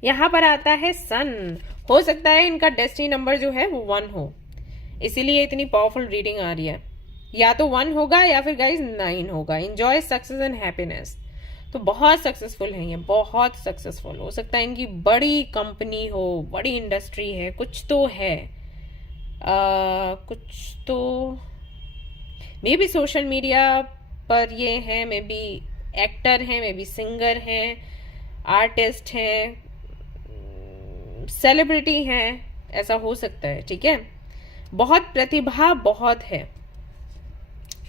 यहां पर आता है सन, हो सकता है इनका डेस्टिनी नंबर जो है वो 1 हो, इसीलिए इतनी पावरफुल रीडिंग आ रही है। या तो 1 होगा या फिर गाइस 9 होगा। एंजॉय सक्सेस एंड हैप्पीनेस, तो बहुत सक्सेसफुल है ये, बहुत सक्सेसफुल। हो सकता है इनकी बड़ी कंपनी हो, बड़ी इंडस्ट्री है, कुछ तो है, कुछ तो मे बी सोशल मीडिया पर ये है, मे बी एक्टर हैं, मे बी सिंगर हैं, आर्टिस्ट हैं, सेलिब्रिटी हैं, ऐसा हो सकता है। ठीक है, बहुत प्रतिभा बहुत है,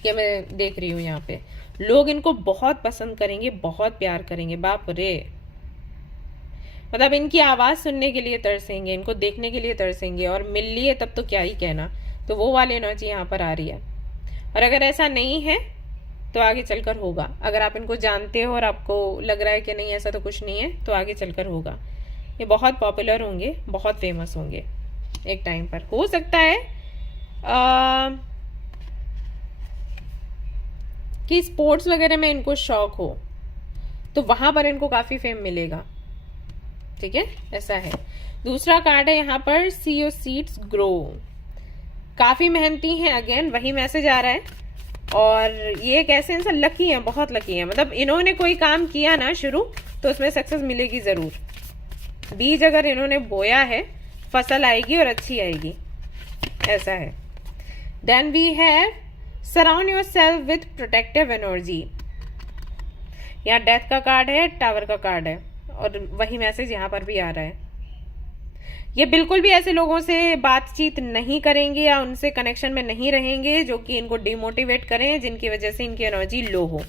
कि मैं देख रही हूँ यहाँ पे लोग इनको बहुत पसंद करेंगे, बहुत प्यार करेंगे। बाप रे, मतलब इनकी आवाज सुनने के लिए तरसेंगे, इनको देखने के लिए तरसेंगे, और मिल लिए तब तो क्या ही कहना। तो वो वाली एनर्जी यहाँ पर आ रही है। और अगर ऐसा नहीं है तो आगे चलकर होगा। अगर आप इनको जानते हो और आपको लग रहा है कि नहीं ऐसा तो कुछ नहीं है, तो आगे चलकर होगा। ये बहुत पॉपुलर होंगे, बहुत फेमस होंगे एक टाइम पर। हो सकता है कि स्पोर्ट्स वगैरह में इनको शौक हो, तो वहां पर इनको काफी फेम मिलेगा। ठीक है, ऐसा है। दूसरा कार्ड है यहाँ पर, सी योर सीड्स ग्रो। काफी मेहनती हैं, अगेन वही मैसेज आ रहा है। और ये एक ऐसे इंसान लकी है, बहुत लकी है। मतलब इन्होंने कोई काम किया ना शुरू, तो उसमें सक्सेस मिलेगी जरूर। बीज अगर इन्होंने बोया है, फसल आएगी और अच्छी आएगी, ऐसा है। Then we have surround yourself with protective energy. यहाँ डेथ का कार्ड है, टावर का कार्ड है, और वही मैसेज यहाँ पर भी आ रहा है। ये बिल्कुल भी ऐसे लोगों से बातचीत नहीं करेंगे या उनसे कनेक्शन में नहीं रहेंगे जो कि इनको डिमोटिवेट करें, जिनकी वजह से इनकी एनर्जी लो हो।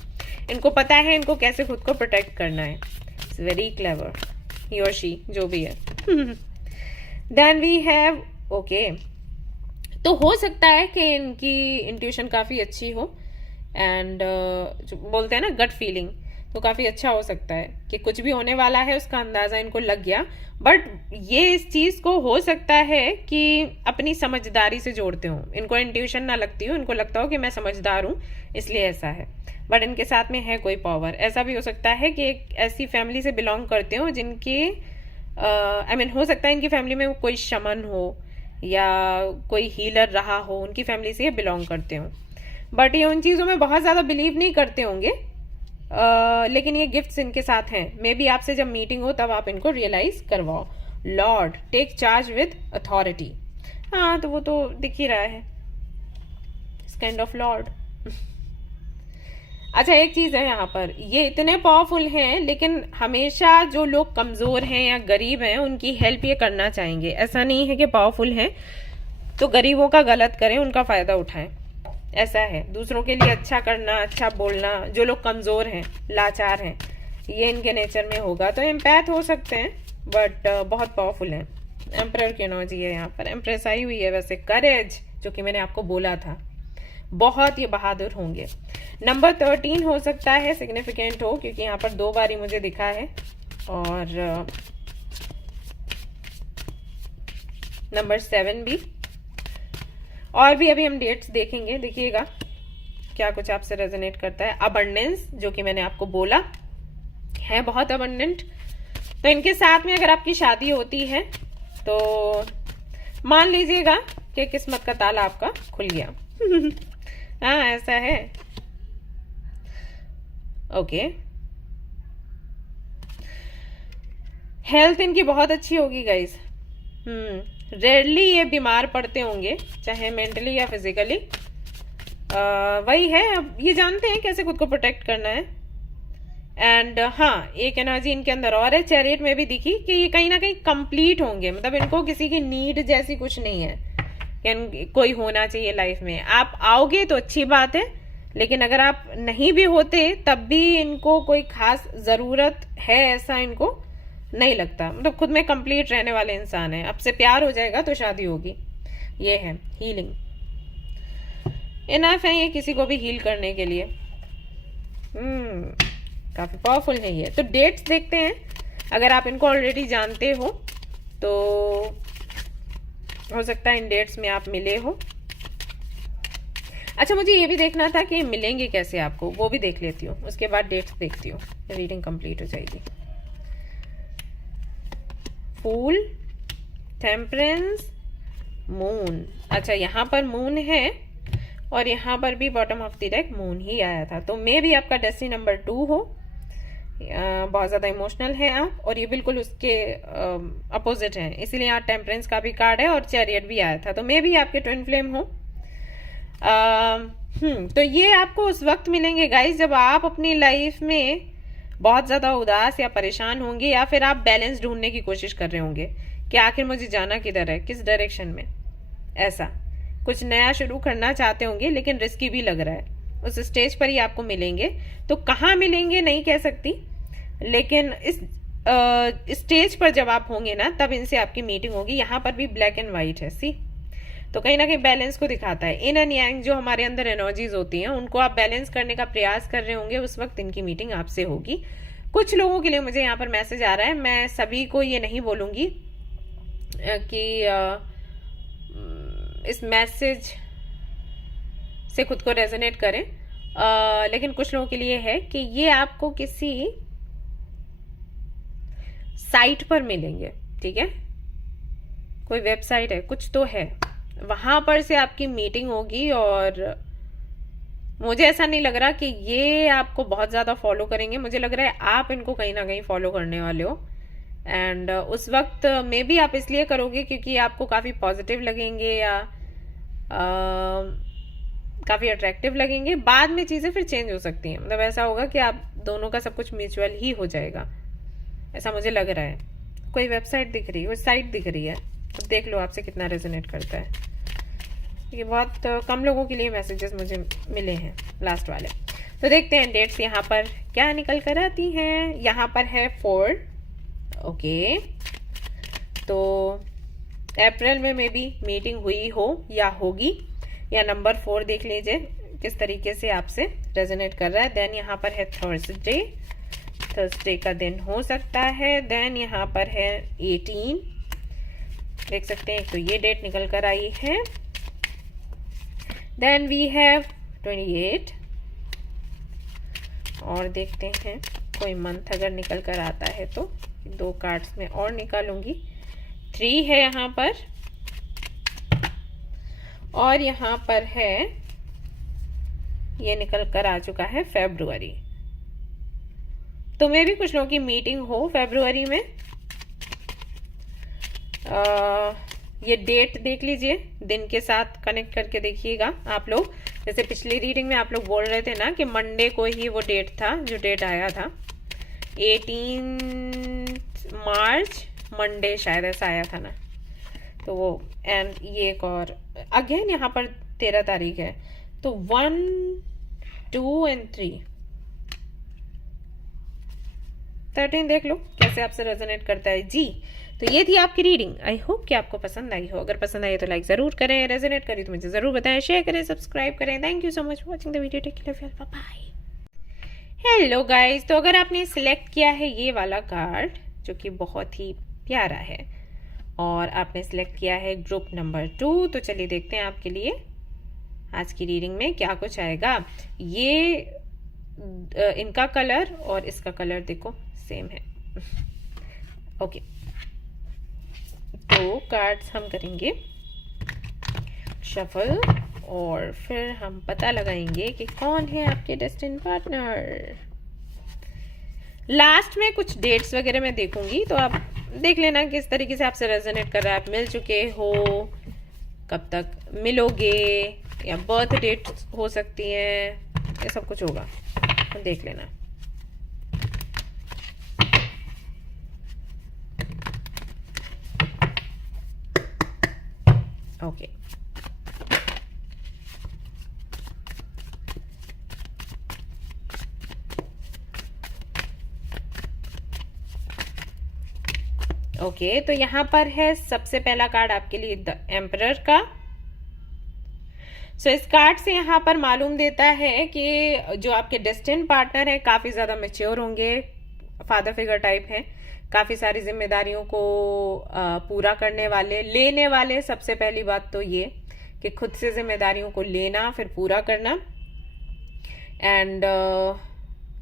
इनको पता है इनको कैसे खुद को प्रोटेक्ट करना है। इट्स वेरी क्लेवर, ही और शी, जो भी है। देन वी हैव, ओके, तो हो सकता है कि इनकी इंट्यूशन काफी अच्छी हो, एंड जो बोलते हैं ना गट फीलिंग, तो काफी अच्छा हो सकता है कि कुछ भी होने वाला है उसका अंदाजा इनको लग गया। बट ये इस चीज को हो सकता है कि अपनी समझदारी से जोड़ते हो, इनको इंट्यूशन ना लगती हो, इनको लगता हो कि मैं समझदार हूं इसलिए ऐसा है। बट इनके साथ में है कोई पावर। ऐसा भी हो सकता है कि एक ऐसी फैमिली से बिलोंग करते हो जिनके आई मीन हो सकता है इनकी फैमिली में कोई शमन हो या कोई हीलर रहा हो, उनकी फैमिली से ये बिलोंग करते हो। बट ये उन चीजों में बहुत ज्यादा बिलीव नहीं करते होंगे, लेकिन ये गिफ्ट्स इनके साथ हैं। मे बी आपसे जब मीटिंग हो तब आप इनको रियलाइज करवाओ। Lord, take charge with authority. हाँ, तो वो तो दिख ही रहा है, काइंड ऑफ लॉर्ड। अच्छा, एक चीज है यहाँ पर, ये इतने पावरफुल हैं लेकिन हमेशा जो लोग कमजोर हैं या गरीब हैं उनकी हेल्प ये करना चाहेंगे। ऐसा नहीं है कि पावरफुल हैं तो गरीबों का गलत करें, उनका फायदा उठाएं, ऐसा है। दूसरों के लिए अच्छा करना, अच्छा बोलना। जो लोग कमजोर हैं, लाचार हैं, ये इनके नेचर में होगा। तो एम्पैथ हो सकते हैं बट बहुत पावरफुल हैं। एम्परर की एनर्जी है यहाँ पर, एम्प्रेस आई हुई है। वैसे करेज, जो कि मैंने आपको बोला था, बहुत ये बहादुर होंगे। नंबर 13 हो सकता है सिग्निफिकेंट हो, क्योंकि यहाँ पर 2 बार ही मुझे दिखा है। और नंबर 7 भी, और भी अभी हम डेट्स देखेंगे। देखिएगा क्या कुछ आपसे रेजोनेट करता है। अबंडेंस, जो कि मैंने आपको बोला है, बहुत अबंडेंट। तो इनके साथ में अगर आपकी शादी होती है तो मान लीजिएगा कि किस्मत का ताला आपका खुल गया। हाँ, ऐसा है। ओके, हेल्थ इनकी बहुत अच्छी होगी गाइस। रेयरली ये बीमार पड़ते होंगे, चाहे मेंटली या फिजिकली। वही है, अब ये जानते हैं कैसे खुद को प्रोटेक्ट करना है। एंड हाँ, एक एनर्जी इनके अंदर और है, चैरियट में भी दिखी, कि ये कहीं ना कहीं कंप्लीट होंगे। मतलब इनको किसी की नीड जैसी कुछ नहीं है कि कोई होना चाहिए लाइफ में। आप आओगे तो अच्छी बात है, लेकिन अगर आप नहीं भी होते तब भी इनको कोई खास जरूरत है ऐसा इनको नहीं लगता। मतलब खुद में कंप्लीट रहने वाले इंसान है। अब से प्यार हो जाएगा तो शादी होगी। ये है हीलिंग, इनफ है ये किसी को भी हील करने के लिए। काफी पावरफुल है ये। तो डेट्स देखते हैं, अगर आप इनको ऑलरेडी जानते हो तो सकता है इन डेट्स में आप मिले हो। अच्छा, मुझे ये भी देखना था कि मिलेंगे कैसे आपको, वो भी देख लेती हूँ, उसके बाद डेट्स देखती हूँ, रीडिंग कंप्लीट हो जाएगी। Fool, temperance, moon. अच्छा, यहाँ पर मून है और यहाँ पर भी bottom of the deck moon ही आया था। तो मे भी आपका डेस्टिनी नंबर 2 हो। बहुत ज्यादा इमोशनल है आप, और ये बिल्कुल उसके अपोजिट है, इसीलिए यहाँ टेम्परेंस का भी कार्ड है और चैरियट भी आया था। तो मे भी आपके ट्विन फ्लेम हो। तो ये आपको उस वक्त मिलेंगे गाइस जब आप अपनी लाइफ में बहुत ज्यादा उदास या परेशान होंगे, या फिर आप बैलेंस ढूंढने की कोशिश कर रहे होंगे कि आखिर मुझे जाना किधर है, किस डायरेक्शन में। ऐसा कुछ नया शुरू करना चाहते होंगे लेकिन रिस्की भी लग रहा है, उस स्टेज पर ही आपको मिलेंगे। तो कहाँ मिलेंगे नहीं कह सकती, लेकिन इस स्टेज पर जब आप होंगे ना तब इनसे आपकी मीटिंग होगी। यहाँ पर भी ब्लैक एंड व्हाइट है, सी, तो कहीं ना कहीं बैलेंस को दिखाता है। इन एंड यांग जो हमारे अंदर एनर्जीज होती हैं उनको आप बैलेंस करने का प्रयास कर रहे होंगे, उस वक्त इनकी मीटिंग आपसे होगी। कुछ लोगों के लिए मुझे यहाँ पर मैसेज आ रहा है, मैं सभी को ये नहीं बोलूंगी कि इस मैसेज से खुद को रेजोनेट करें, लेकिन कुछ लोगों के लिए है कि ये आपको किसी साइट पर मिलेंगे, ठीक है, कोई वेबसाइट है, कुछ तो है, वहां पर से आपकी मीटिंग होगी। और मुझे ऐसा नहीं लग रहा कि ये आपको बहुत ज्यादा फॉलो करेंगे, मुझे लग रहा है आप इनको कहीं ना कहीं फॉलो करने वाले हो। एंड उस वक्त मे बी आप इसलिए करोगे क्योंकि आपको काफी पॉजिटिव लगेंगे या काफी अट्रैक्टिव लगेंगे। बाद में चीजें फिर चेंज हो सकती हैं, मतलब ऐसा होगा कि आप दोनों का सब कुछ म्यूचुअल ही हो जाएगा, ऐसा मुझे लग रहा है। कोई वेबसाइट दिख रही है, कोई साइट दिख रही है, अब देख लो आपसे कितना रेजोनेट करता है। ये बहुत कम लोगों के लिए मैसेजेस मुझे मिले हैं लास्ट वाले। तो देखते हैं डेट्स यहाँ पर क्या निकल कर आती हैं। यहाँ पर है 4, ओके, तो अप्रैल में मे बी मीटिंग हुई हो या होगी, या नंबर 4 देख लीजिए किस तरीके से आपसे रेजोनेट कर रहा है। देन यहाँ पर है थर्सडे का दिन हो सकता है। देन यहाँ पर है 18, देख सकते हैं, तो ये डेट निकल कर आई है। देन वी हैव 28, और देखते हैं कोई मंथ अगर निकल कर आता है तो 2 कार्ड्स में और निकालूंगी। 3 है यहाँ पर, और यहाँ पर है, ये निकल कर आ चुका है फरवरी। तो मे भी कुछ लोगों की मीटिंग हो फरवरी में। ये डेट देख लीजिए, दिन के साथ कनेक्ट करके देखिएगा आप लोग। जैसे पिछली रीडिंग में आप लोग बोल रहे थे ना कि मंडे को ही वो डेट था, जो डेट आया था 18 मार्च, मंडे शायद ऐसा आया था ना, तो वो। एंड ये एक और अगेन यहाँ पर 13 तारीख है, तो 1, 2 एंड 3, 13 देख लो कैसे आपसे रेजोनेट करता है जी। तो ये थी आपकी रीडिंग, आई होप कि आपको पसंद आई हो। अगर पसंद आई तो लाइक जरूर करें, रेजोनेट करी तो मुझे जरूर बताएं, शेयर करें, सब्सक्राइब करें। Thank you so much for watching the video, take care, bye bye. Hello guys, तो अगर आपने सिलेक्ट किया है ये वाला कार्ड जो कि बहुत ही प्यारा है, और आपने सिलेक्ट किया है ग्रुप नंबर 2, तो चलिए देखते हैं आपके लिए आज की रीडिंग में क्या कुछ आएगा। ये इनका कलर और इसका कलर देखो सेम है। ओके, तो कार्ड्स हम करेंगे शफल, और फिर हम पता लगाएंगे कि कौन है आपके डेस्टिनी पार्टनर। लास्ट में कुछ डेट्स वगैरह मैं देखूंगी, तो आप देख लेना किस तरीके से आपसे रेजोनेट कर रहा है, आप मिल चुके हो, कब तक मिलोगे, या बर्थ डेट हो सकती है, ये सब कुछ होगा, तो देख लेना। ओके, ओके, तो यहां पर है सबसे पहला कार्ड आपके लिए द एम्परर का। सो इस कार्ड से यहाँ पर मालूम देता है कि जो आपके डेस्टिन पार्टनर है काफी ज्यादा मैच्योर होंगे, फादर फिगर टाइप है, काफी सारी जिम्मेदारियों को पूरा करने वाले, लेने वाले। सबसे पहली बात तो ये कि खुद से जिम्मेदारियों को लेना फिर पूरा करना, एंड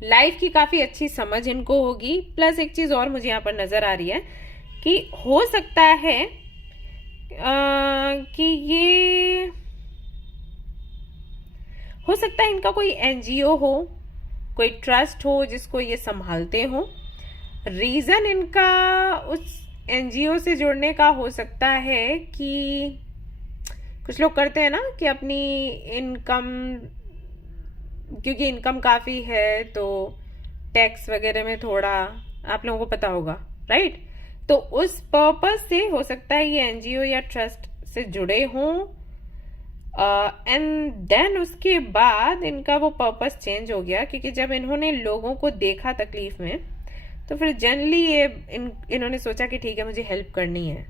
लाइफ की काफी अच्छी समझ इनको होगी। प्लस एक चीज और मुझे यहाँ पर नजर आ रही है कि हो सकता है कि ये हो सकता है इनका कोई एनजीओ हो, कोई ट्रस्ट हो जिसको ये संभालते हो। रीजन इनका उस एनजीओ से जुड़ने का हो सकता है कि कुछ लोग करते हैं ना कि अपनी इनकम क्योंकि इनकम काफ़ी है तो टैक्स वगैरह में थोड़ा आप लोगों को पता होगा, राइट। तो उस पर्पस से हो सकता है ये एनजीओ या ट्रस्ट से जुड़े हों, एंड देन उसके बाद इनका वो पर्पस चेंज हो गया, क्योंकि जब इन्होंने लोगों को देखा तकलीफ में तो फिर जनरली इन्होंने सोचा कि ठीक है मुझे हेल्प करनी है।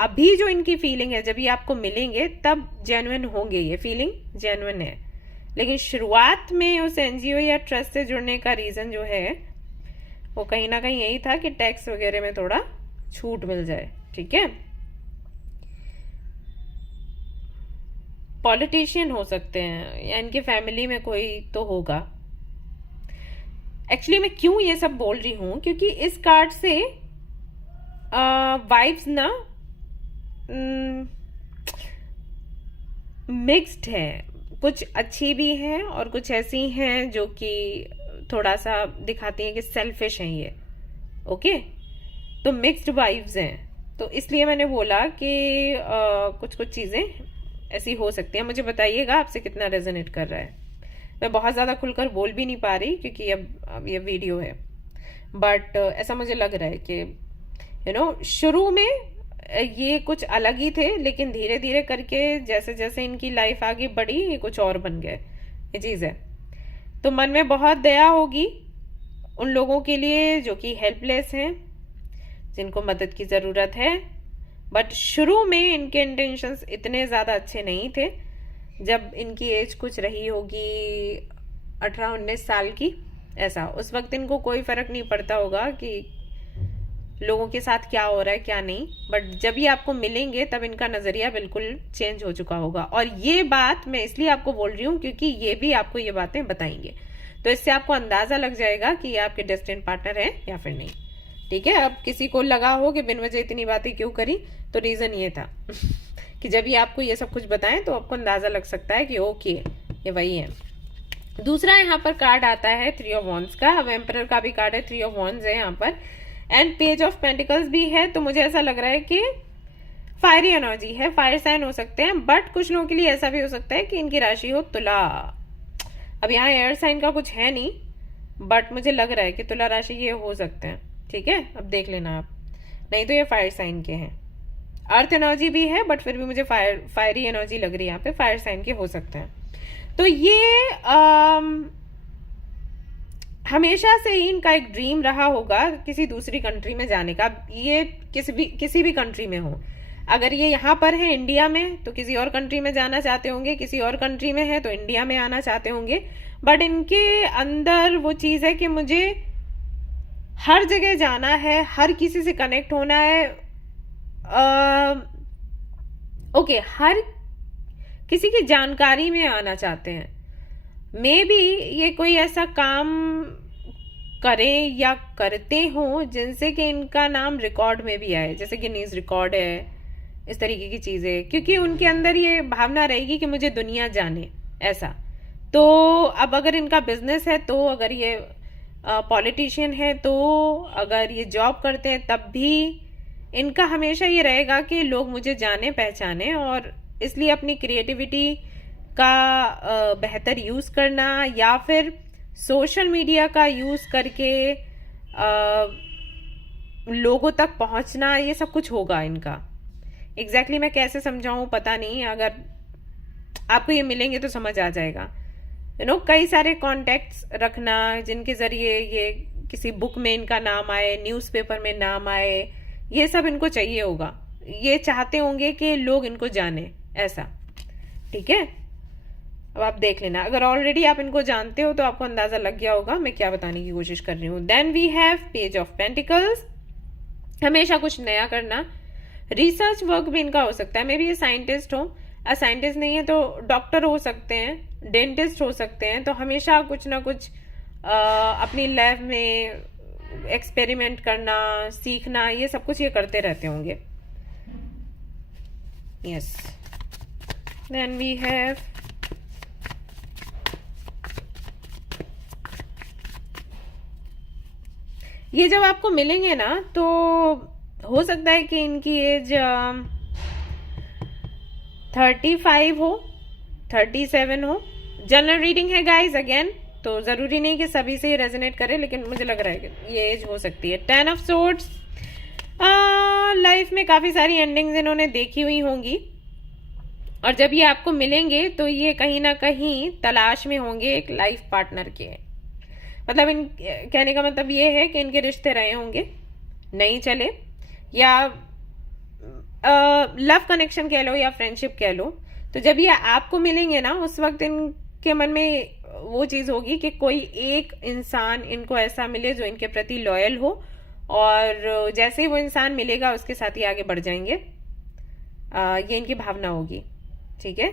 अभी जो इनकी फीलिंग है, जब ये आपको मिलेंगे तब जेन्युइन होंगे, ये फीलिंग जेन्युइन है। लेकिन शुरुआत में उस एनजीओ या ट्रस्ट से जुड़ने का रीजन जो है वो कहीं ना कहीं यही था कि टैक्स वगैरह में थोड़ा छूट मिल जाए, ठीक है। पॉलिटिशियन हो सकते हैं या इनके फैमिली में कोई तो होगा। एक्चुअली मैं क्यों ये सब बोल रही हूं, क्योंकि इस कार्ड से वाइब्स ना मिक्स्ड है, कुछ अच्छी भी हैं और कुछ ऐसी हैं जो कि थोड़ा सा दिखाती हैं कि सेल्फिश हैं ये, ओके। तो मिक्स्ड वाइब्स हैं, तो इसलिए मैंने बोला कि कुछ कुछ चीज़ें ऐसी हो सकती है। मुझे बताइएगा आपसे कितना रेजोनेट कर रहा है। मैं बहुत ज़्यादा खुलकर बोल भी नहीं पा रही क्योंकि अब ये वीडियो है, बट ऐसा मुझे लग रहा है कि शुरू में ये कुछ अलग ही थे, लेकिन धीरे धीरे करके जैसे जैसे इनकी लाइफ आगे बढ़ी ये कुछ और बन गए, ये चीज़ है। तो मन में बहुत दया होगी उन लोगों के लिए जो कि हेल्पलेस हैं, जिनको मदद की ज़रूरत है। बट शुरू में इनके इंटेंशंस इतने ज़्यादा अच्छे नहीं थे। जब इनकी एज कुछ रही होगी 18-19 साल की, ऐसा, उस वक्त इनको कोई फ़र्क नहीं पड़ता होगा कि लोगों के साथ क्या हो रहा है क्या नहीं। बट जब ये आपको मिलेंगे तब इनका नज़रिया बिल्कुल चेंज हो चुका होगा। और ये बात मैं इसलिए आपको बोल रही हूँ क्योंकि ये भी आपको ये बातें बताएंगे, तो इससे आपको अंदाज़ा लग जाएगा कि ये आपके डेस्टिन्ड पार्टनर है या फिर नहीं, ठीक है। अब किसी को लगा हो कि बिन वजह इतनी बातें क्यों करी, तो रीज़न ये था कि जब ये आपको ये सब कुछ बताएं तो आपको अंदाज़ा लग सकता है कि ओके ये वही है। दूसरा यहाँ पर कार्ड आता है 3 ऑफ वॉन्ड्स का। अब एम्परर का भी कार्ड है, 3 ऑफ वॉन्ड्स है यहाँ पर, एंड पेज ऑफ पेंटिकल्स भी है। तो मुझे ऐसा लग रहा है कि फायरी एनर्जी है, फायर साइन हो सकते हैं। बट कुछ लोगों के लिए ऐसा भी हो सकता है कि इनकी राशि हो तुला। अब यहाँ एयर साइन का कुछ है नहीं, बट मुझे लग रहा है कि तुला राशि ये हो सकते हैं, ठीक है। अब देख लेना आप, नहीं तो ये फायर साइन के हैं। अर्थ एनर्जी भी है बट फिर भी मुझे फायरी एनर्जी लग रही है यहाँ पे, फायर साइन के हो सकते हैं। तो ये हमेशा से ही इनका एक ड्रीम रहा होगा किसी दूसरी कंट्री में जाने का। ये किसी भी कंट्री में हो, अगर ये यहाँ पर है इंडिया में तो किसी और कंट्री में जाना चाहते होंगे, किसी और कंट्री में है तो इंडिया में आना चाहते होंगे। बट इनके अंदर वो चीज़ है कि मुझे हर जगह जाना है, हर किसी से कनेक्ट होना है, ओके, हर किसी की जानकारी में आना चाहते हैं। मे बी ये कोई ऐसा काम करें या करते हों जिनसे कि इनका नाम रिकॉर्ड में भी आए, जैसे गिनीज रिकॉर्ड है, इस तरीके की चीज़ें, क्योंकि उनके अंदर ये भावना रहेगी कि मुझे दुनिया जाने, ऐसा। तो अब अगर इनका बिजनेस है तो, अगर ये पॉलिटिशियन है तो, अगर ये जॉब करते हैं तब भी इनका हमेशा ये रहेगा कि लोग मुझे जाने पहचाने, और इसलिए अपनी क्रिएटिविटी का बेहतर यूज़ करना या फिर सोशल मीडिया का यूज़ करके लोगों तक पहुंचना, ये सब कुछ होगा इनका। एग्जैक्टली मैं कैसे समझाऊं पता नहीं, अगर आपको ये मिलेंगे तो समझ आ जाएगा। कई सारे कॉन्टेक्ट्स रखना जिनके ज़रिए ये किसी बुक में इनका नाम आए, न्यूज़पेपर में नाम आए, ये सब इनको चाहिए होगा। ये चाहते होंगे कि लोग इनको जाने, ऐसा, ठीक है। अब आप देख लेना, अगर ऑलरेडी आप इनको जानते हो तो आपको अंदाज़ा लग गया होगा मैं क्या बताने की कोशिश कर रही हूँ। Then we have page of pentacles, हमेशा कुछ नया करना। रिसर्च वर्क भी इनका हो सकता है, मे बी ये साइंटिस्ट हो, साइंटिस्ट नहीं है तो डॉक्टर हो सकते हैं, डेंटिस्ट हो सकते हैं। तो हमेशा कुछ ना कुछ अपनी लैब में एक्सपेरिमेंट करना, सीखना, ये सब कुछ ये करते रहते होंगे। यस, देन वी हैव ये जब आपको मिलेंगे ना तो हो सकता है कि इनकी एज 35 हो, 37 हो, जनरल रीडिंग है गाइज अगेन, तो जरूरी नहीं कि सभी से रेजोनेट करे, लेकिन मुझे लग रहा है कि ये एज हो सकती है। 10 ऑफ सोर्ड्स, लाइफ में काफी सारी एंडिंग्स इन्होंने देखी हुई होंगी, और जब ये आपको मिलेंगे तो ये कहीं ना कहीं तलाश में होंगे एक लाइफ पार्टनर के। मतलब इन कहने का मतलब ये है कि इनके रिश्ते रहे होंगे, नहीं चले, या लव कनेक्शन कह लो या फ्रेंडशिप कह लो। तो जब ये आपको मिलेंगे ना, उस वक्त इनके मन में वो चीज होगी कि कोई एक इंसान इनको ऐसा मिले जो इनके प्रति लॉयल हो, और जैसे ही वो इंसान मिलेगा उसके साथ ही आगे बढ़ जाएंगे। ये इनकी भावना होगी, ठीक है।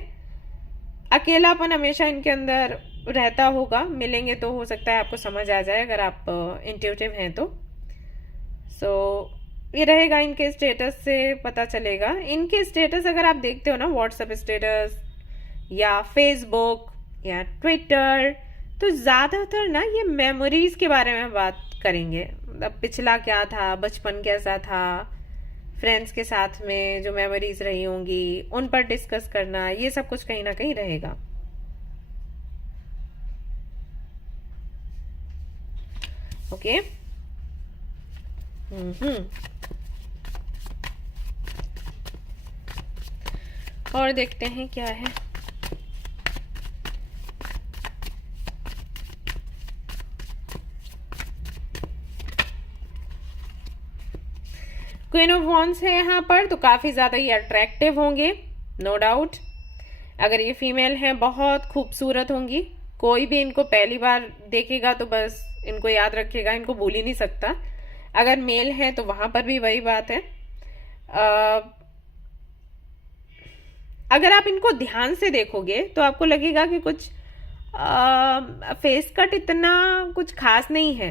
अकेलापन हमेशा इनके अंदर रहता होगा, मिलेंगे तो हो सकता है आपको समझ आ जाए अगर आप इंट्यूटिव हैं तो। सो ये रहेगा, इनके स्टेटस से पता चलेगा। इनके स्टेटस अगर आप देखते हो ना, व्हाट्सएप स्टेटस या फेसबुक या ट्विटर, तो ज्यादातर ना ये मेमोरीज के बारे में बात करेंगे। मतलब पिछला क्या था, बचपन कैसा था, फ्रेंड्स के साथ में जो मेमोरीज रही होंगी उन पर डिस्कस करना, ये सब कुछ कहीं ना कहीं रहेगा। ओके। और देखते हैं क्या है। क्वीन ऑफ वॉन्ड्स है यहाँ पर, तो काफी ज्यादा ये अट्रैक्टिव होंगे, नो डाउट। अगर ये फीमेल है बहुत खूबसूरत होंगी, कोई भी इनको पहली बार देखेगा तो बस इनको याद रखेगा, इनको भूल ही नहीं सकता। अगर मेल है तो वहां पर भी वही बात है। अगर आप इनको ध्यान से देखोगे तो आपको लगेगा कि कुछ फेस कट इतना कुछ खास नहीं है।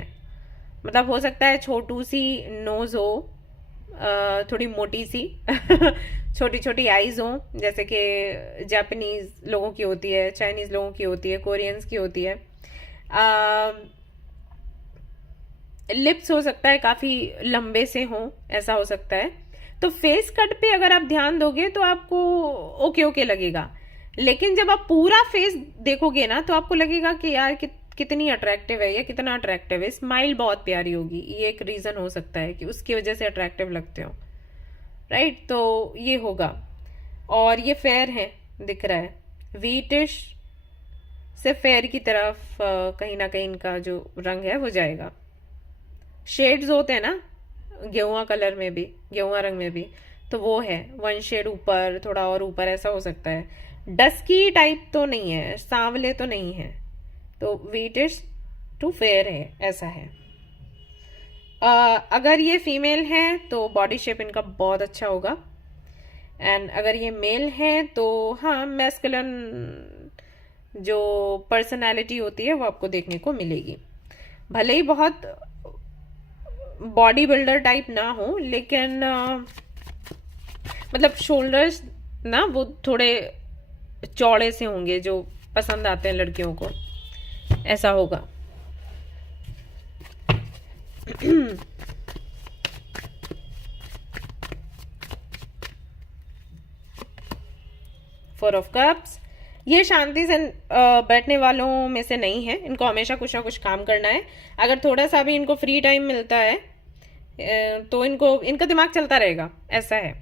मतलब हो सकता है छोटू सी नोज हो, थोड़ी मोटी सी छोटी छोटी आईज हो, जैसे कि जापानीज लोगों की होती है, चाइनीज लोगों की होती है, कोरियंस की होती है। लिप्स हो सकता है काफी लंबे से हों, ऐसा हो सकता है। तो फेस कट पे अगर आप ध्यान दोगे तो आपको ओके ओके लगेगा, लेकिन जब आप पूरा फेस देखोगे ना तो आपको लगेगा कि यार कितनी अट्रैक्टिव है, या कितना अट्रैक्टिव है। स्माइल बहुत प्यारी होगी, ये एक रीजन हो सकता है कि उसकी वजह से अट्रैक्टिव लगते हो, राइट। तो ये होगा। और ये फेयर है, दिख रहा है, व्हीटिश से फेयर की तरफ कहीं ना कहीं इनका जो रंग है वो जाएगा। शेड्स होते हैं ना गेहुआ कलर में भी, गेहुआ रंग में भी, तो वो है 1 शेड ऊपर, थोड़ा और ऊपर, ऐसा हो सकता है। डस्की टाइप तो नहीं है, सांवले तो नहीं है, तो व्हीटिश टू फेयर है, ऐसा है। अगर ये फीमेल है तो बॉडी शेप इनका बहुत अच्छा होगा, एंड अगर ये मेल है तो हाँ, मैस्कुलिन जो पर्सनालिटी होती है वो आपको देखने को मिलेगी। भले ही बहुत बॉडी बिल्डर टाइप ना हो, लेकिन मतलब शोल्डर्स ना वो थोड़े चौड़े से होंगे जो पसंद आते हैं लड़कियों को, ऐसा होगा। फोर ऑफ कप्स, ये शांति से बैठने वालों में से नहीं है, इनको हमेशा कुछ ना कुछ काम करना है। अगर थोड़ा सा भी इनको फ्री टाइम मिलता है तो इनका दिमाग चलता रहेगा, ऐसा है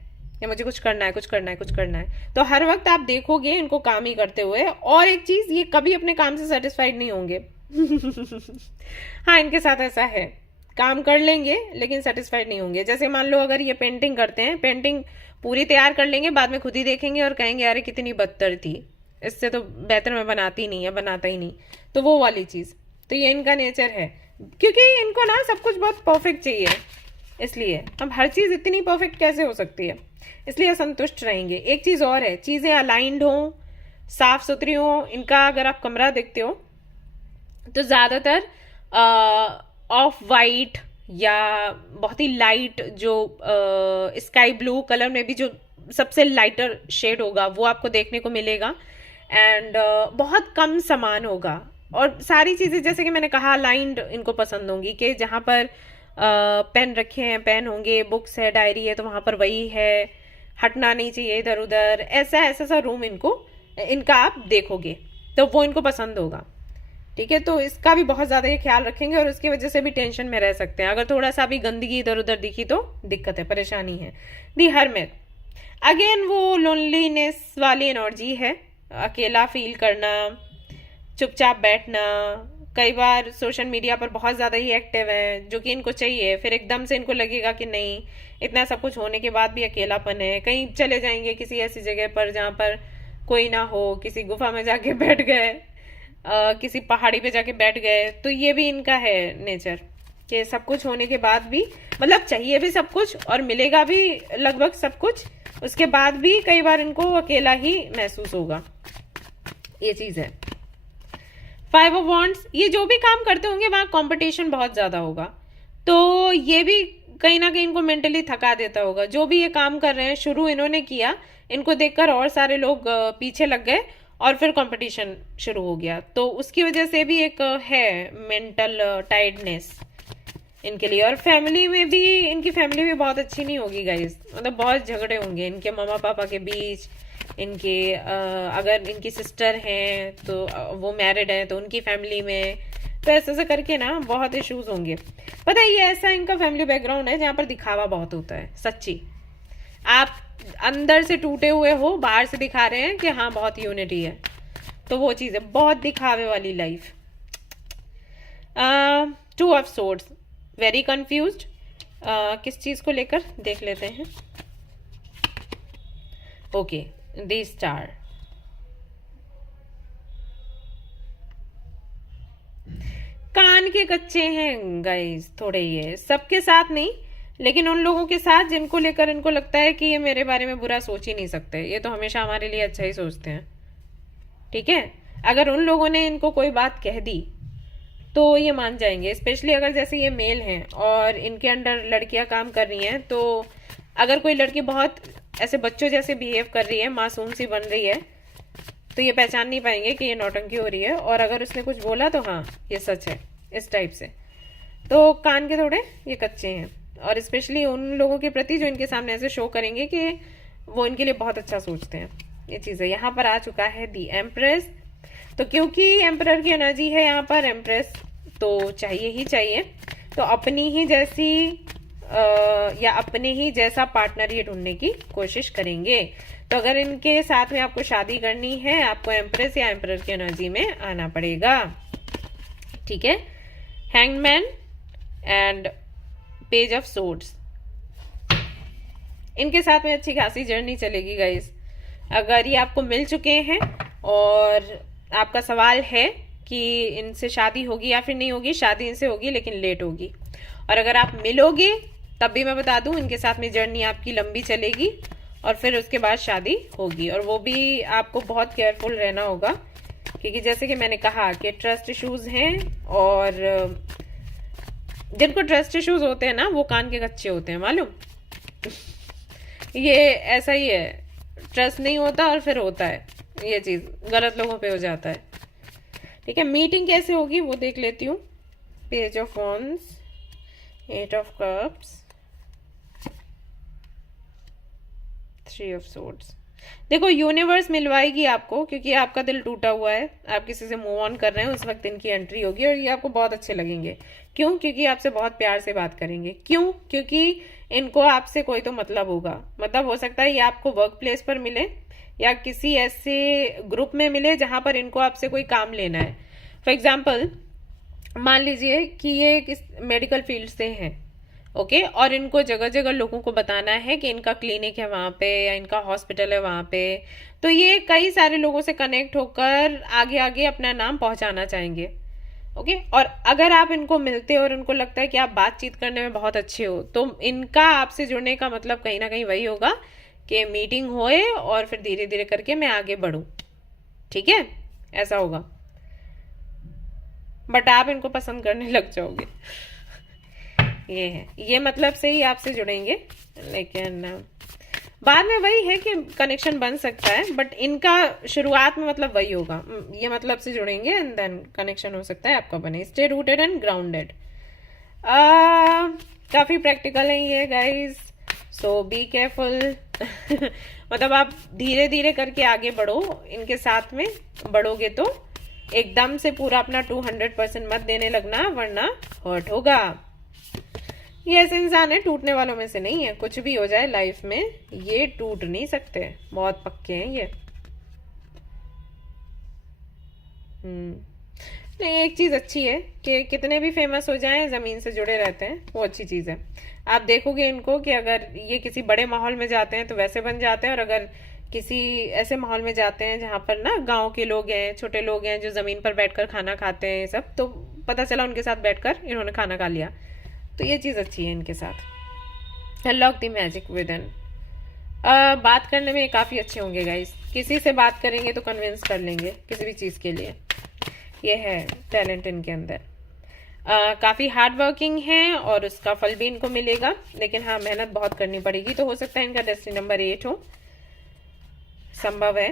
कि मुझे कुछ करना है, कुछ करना है, कुछ करना है। तो हर वक्त आप देखोगे इनको काम ही करते हुए। और एक चीज, ये कभी अपने काम से सेटिस्फाइड नहीं होंगे। हाँ, इनके साथ ऐसा है, काम कर लेंगे लेकिन सेटिस्फाइड नहीं होंगे। जैसे मान लो अगर ये पेंटिंग करते हैं, पेंटिंग पूरी तैयार कर लेंगे, बाद में खुद ही देखेंगे और कहेंगे अरे कितनी बदतर थी, इससे तो बेहतर मैं बनाती नहीं, या बनाता ही नहीं। तो वो वाली चीज, तो ये इनका नेचर है, क्योंकि इनको ना सब कुछ बहुत परफेक्ट चाहिए, इसलिए अब हर चीज इतनी परफेक्ट कैसे हो सकती है, इसलिए असंतुष्ट रहेंगे। एक चीज और है, चीजें अलाइंड हो, साफ सुथरी हो। इनका अगर आप कमरा देखते हो तो ज्यादातर ऑफ वाइट या बहुत ही लाइट, जो स्काई ब्लू कलर में भी जो सबसे लाइटर शेड होगा वो आपको देखने को मिलेगा। एंड बहुत कम सामान होगा, और सारी चीजें जैसे कि मैंने कहा अलाइंड इनको पसंद होंगी, कि जहां पर पेन रखे हैं पेन होंगे, बुक्स है, डायरी है, तो वहां पर वही है, हटना नहीं चाहिए इधर उधर, ऐसा ऐसा सा रूम इनका आप देखोगे। तो वो इनको पसंद होगा। ठीक है, तो इसका भी बहुत ज्यादा ये ख्याल रखेंगे और उसकी वजह से भी टेंशन में रह सकते हैं। अगर थोड़ा सा भी गंदगी इधर उधर दिखी तो दिक्कत है, परेशानी है। दी हरमिट, अगेन वो लोनलीनेस वाली एनर्जी है, अकेला फील करना, चुपचाप बैठना, कई बार सोशल मीडिया पर बहुत ज़्यादा ही एक्टिव हैं, जो कि इनको चाहिए, फिर एकदम से इनको लगेगा कि नहीं, इतना सब कुछ होने के बाद भी अकेलापन है, कहीं चले जाएंगे किसी ऐसी जगह पर जहाँ पर कोई ना हो, किसी गुफा में जाके बैठ गए, किसी पहाड़ी पे जाके बैठ गए, तो ये भी इनका है नेचर कि सब कुछ होने के बाद भी, मतलब चाहिए भी सब कुछ और मिलेगा भी लगभग सब कुछ, उसके बाद भी कई बार इनको अकेला ही महसूस होगा, ये चीज़ है। 5 ऑफ वॉन्ड्स, ये जो भी काम करते होंगे वहाँ कंपटीशन बहुत ज़्यादा होगा, तो ये भी कहीं ना कहीं इनको मेंटली थका देता होगा। जो भी ये काम कर रहे हैं, शुरू इन्होंने किया, इनको देखकर और सारे लोग पीछे लग गए और फिर कंपटीशन शुरू हो गया, तो उसकी वजह से भी एक है मेंटल टायर्डनेस इनके लिए। और फैमिली में भी, इनकी फैमिली भी बहुत अच्छी नहीं होगी गाइस, मतलब बहुत झगड़े होंगे इनके मम्मा पापा के बीच, इनके अगर इनकी सिस्टर हैं तो वो मैरिड हैं तो उनकी फैमिली में, तो ऐसे करके ना बहुत इश्यूज होंगे। पता है, ये ऐसा इनका फैमिली बैकग्राउंड है जहाँ पर दिखावा बहुत होता है, सच्ची। आप अंदर से टूटे हुए हो, बाहर से दिखा रहे हैं कि हाँ बहुत यूनिटी है, तो वो चीज़ है, बहुत दिखावे वाली life. 2 of swords, very confused, किस चीज़ को लेकर देख लेते हैं। ओके, दी स्टार, कान के कच्चे हैं गाइस थोड़े, ये सबके साथ नहीं, लेकिन उन लोगों के साथ जिनको लेकर इनको लगता है कि ये मेरे बारे में बुरा सोच ही नहीं सकते, ये तो हमेशा हमारे लिए अच्छा ही सोचते हैं। ठीक है, अगर उन लोगों ने इनको कोई बात कह दी तो ये मान जाएंगे, स्पेशली अगर जैसे ये मेल हैं और इनके अंडर लड़कियां काम कर रही हैं, तो अगर कोई लड़की बहुत ऐसे बच्चों जैसे बिहेव कर रही है, मासूम सी बन रही है, तो ये पहचान नहीं पाएंगे कि ये नौटंकी हो रही है, और अगर उसने कुछ बोला तो हाँ ये सच है, इस टाइप से। तो कान के थोड़े ये कच्चे हैं, और स्पेशली उन लोगों के प्रति जो इनके सामने ऐसे शो करेंगे कि वो इनके लिए बहुत अच्छा सोचते हैं, ये चीज़ है। यहाँ पर आ चुका है दी एम्प्रेस, तो क्योंकि एम्परर की एनर्जी है यहाँ पर, एम्प्रेस तो चाहिए ही चाहिए, तो अपनी ही जैसी या अपने ही जैसा पार्टनर ये ढूंढने की कोशिश करेंगे। तो अगर इनके साथ में आपको शादी करनी है, आपको एम्प्रेस या एम्परर की एनर्जी में आना पड़ेगा। ठीक है, hangman and page of swords, इनके साथ में अच्छी खासी जर्नी चलेगी गाइस। अगर ये आपको मिल चुके हैं और आपका सवाल है कि इनसे शादी होगी या फिर नहीं होगी, शादी इनसे होगी लेकिन लेट होगी। और अगर आप मिलोगे तब भी मैं बता दूं, इनके साथ में जर्नी आपकी लंबी चलेगी और फिर उसके बाद शादी होगी, और वो भी आपको बहुत केयरफुल रहना होगा, क्योंकि जैसे कि मैंने कहा कि ट्रस्ट इश्यूज हैं, और जिनको ट्रस्ट इश्यूज होते हैं ना वो कान के कच्चे होते हैं, मालूम। ये ऐसा ही है, ट्रस्ट नहीं होता और फिर होता है, ये चीज गलत लोगों पे हो जाता है। ठीक है, मीटिंग कैसे होगी वो देख लेती हूँ। Page of wands, 8 of cups, 3 of swords. देखो यूनिवर्स मिलवाएगी आपको, क्योंकि आपका दिल टूटा हुआ है, आप किसी से मूव ऑन कर रहे हैं, उस वक्त इनकी एंट्री होगी और ये आपको बहुत अच्छे लगेंगे। क्यों? क्योंकि आपसे बहुत प्यार से बात करेंगे। क्यों? क्योंकि इनको आपसे कोई तो मतलब होगा, मतलब हो सकता है ये आपको वर्क प्लेस पर मिले या किसी ऐसे ग्रुप में मिले जहां पर इनको आपसे कोई काम लेना है। फॉर एग्जाम्पल मान लीजिए कि ये किस मेडिकल फील्ड से हैं, ओके, और इनको जगह जगह लोगों को बताना है कि इनका क्लिनिक है वहाँ पे या इनका हॉस्पिटल है वहाँ पे, तो ये कई सारे लोगों से कनेक्ट होकर आगे आगे अपना नाम पहुँचाना चाहेंगे। ओके, और अगर आप इनको मिलते हो और उनको लगता है कि आप बातचीत करने में बहुत अच्छे हो, तो इनका आपसे जुड़ने का मतलब कहीं ना कहीं वही होगा कि मीटिंग होए और फिर धीरे धीरे करके मैं आगे बढ़ूं। ठीक है, ऐसा होगा, बट आप इनको पसंद करने लग जाओगे। ये है, ये मतलब से ही आपसे जुड़ेंगे, लेकिन बाद में वही है कि कनेक्शन बन सकता है, बट इनका शुरुआत में मतलब वही होगा, ये मतलब से जुड़ेंगे एंड देन कनेक्शन हो सकता है आपका बने। स्टे रूटेड एंड ग्राउंडेड, काफी प्रैक्टिकल है ये गाइस, सो बी केयरफुल। मतलब आप धीरे धीरे करके आगे बढ़ो, इनके साथ में बढ़ोगे तो एकदम से पूरा अपना 200% मत देने लगना, वरना हर्ट होगा। ये ऐसे इंसान है, टूटने वालों में से नहीं है। कुछ भी हो जाए लाइफ में, ये टूट नहीं सकते, बहुत पक्के हैं ये। नहीं, एक चीज अच्छी है कि कितने भी फेमस हो जाएं, जमीन से जुड़े रहते हैं, वो अच्छी चीज है। आप देखोगे इनको कि अगर ये किसी बड़े माहौल में जाते हैं तो वैसे बन जाते हैं, और अगर किसी ऐसे माहौल में जाते हैं जहां पर ना गांव के लोग हैं, छोटे लोग हैं जो जमीन पर बैठकर खाना खाते हैं सब, तो पता चला उनके साथ बैठकर इन्होंने खाना खा लिया। तो ये चीज अच्छी है इनके साथ। Unlock the magic with in. बात करने में काफी अच्छे होंगे गाइस, किसी से बात करेंगे तो कन्विंस कर लेंगे किसी भी चीज के लिए। ये है टैलेंट इनके अंदर। काफी हार्ड वर्किंग है और उसका फल भी इनको मिलेगा, लेकिन हाँ मेहनत बहुत करनी पड़ेगी। तो हो सकता है इनका डेस्टिनी नंबर 8 हो, संभव है।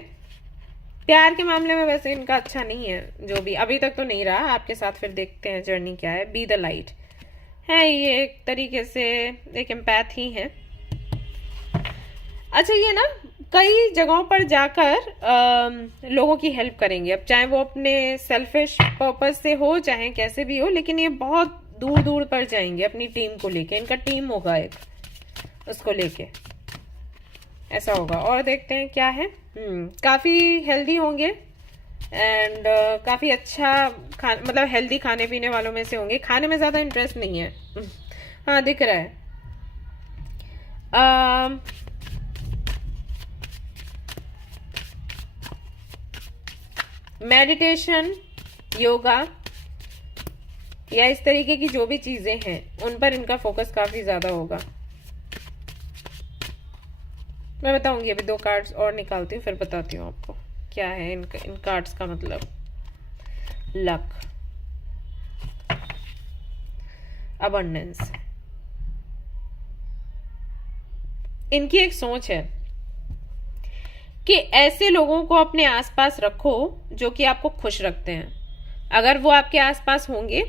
प्यार के मामले में वैसे इनका अच्छा नहीं है, जो भी अभी तक तो नहीं रहा आपके साथ। फिर देखते हैं जर्नी क्या है। बी द लाइट है, ये एक तरीके से एक एम्पैथ ही है। अच्छा, ये ना कई जगहों पर जाकर लोगों की हेल्प करेंगे, अब चाहे वो अपने सेल्फिश पर्पस से हो चाहे कैसे भी हो, लेकिन ये बहुत दूर दूर पर जाएंगे अपनी टीम को लेके। इनका टीम होगा एक, उसको लेके ऐसा होगा। और देखते हैं क्या है। काफी हेल्दी होंगे एंड काफी अच्छा मतलब हेल्दी खाने पीने वालों में से होंगे। खाने में ज्यादा इंटरेस्ट नहीं है। हाँ दिख रहा है। मेडिटेशन, योगा या इस तरीके की जो भी चीजें हैं उन पर इनका फोकस काफी ज्यादा होगा। मैं बताऊंगी, अभी 2 कार्ड्स और निकालती हूँ फिर बताती हूँ आपको क्या है इन कार्ड्स का मतलब। Luck, abundance. इनकी एक सोच है कि ऐसे लोगों को अपने आसपास रखो जो कि आपको खुश रखते हैं। अगर वो आपके आसपास होंगे,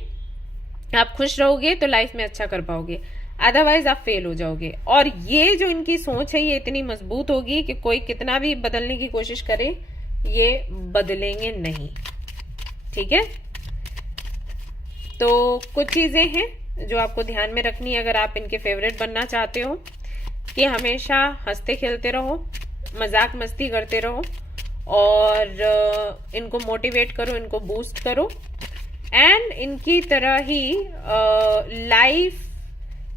आप खुश रहोगे तो लाइफ में अच्छा कर पाओगे, अदरवाइज आप फेल हो जाओगे। और ये जो इनकी सोच है ये इतनी मजबूत होगी कि कोई कितना भी बदलने की कोशिश करे ये बदलेंगे नहीं। ठीक है, तो कुछ चीजें हैं जो आपको ध्यान में रखनी है अगर आप इनके फेवरेट बनना चाहते हो, कि हमेशा हंसते खेलते रहो, मजाक मस्ती करते रहो और इनको मोटिवेट करो, इनको बूस्ट करो। एंड इनकी तरह ही लाइफ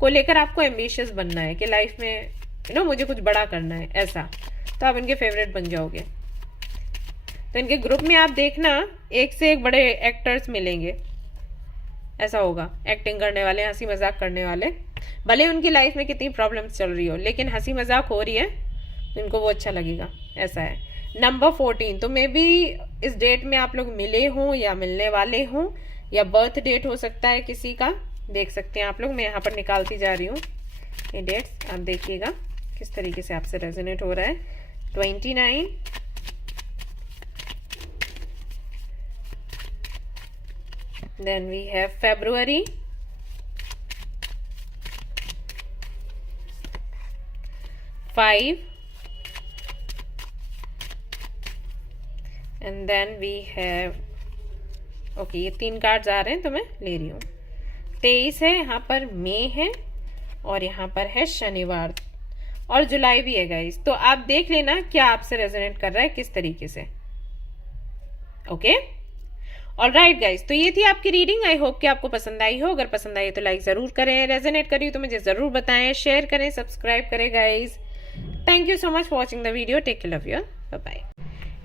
को लेकर आपको एम्बिशियस बनना है कि लाइफ में मुझे कुछ बड़ा करना है, ऐसा। तो आप इनके फेवरेट बन जाओगे। तो इनके ग्रुप में आप देखना एक से एक बड़े एक्टर्स मिलेंगे, ऐसा होगा। एक्टिंग करने वाले, हंसी मजाक करने वाले, भले उनकी लाइफ में कितनी प्रॉब्लम्स चल रही हो लेकिन हंसी मजाक हो रही है तो इनको वो अच्छा लगेगा, ऐसा है। नंबर 14, तो मे बी इस डेट में आप लोग मिले हों या मिलने वाले हों, या बर्थ डेट हो सकता है किसी का। देख सकते हैं आप लोग, मैं यहाँ पर निकालती जा रही हूँ ये डेट्स, आप देखिएगा किस तरीके से आपसे रेजोनेट हो रहा है। 29, then we have February, 5, and then we have okay, ये 3 कार्ड्स आ रहे हैं तो मैं ले रही हूँ। 23 है, यहाँ पर मई है और यहाँ पर है शनिवार, और जुलाई भी है गाइस। तो आप देख लेना क्या आपसे रेजोनेट कर रहा है, किस तरीके से। ओके, ऑलराइट गाइस, तो ये थी आपकी रीडिंग। आई होप कि आपको पसंद आई हो। अगर पसंद आई तो लाइक जरूर करें, रेजोनेट करी तो मुझे जरूर बताएं, शेयर करें, सब्सक्राइब करें guys. Thank you so much for watching the video. Take care, love you, bye bye.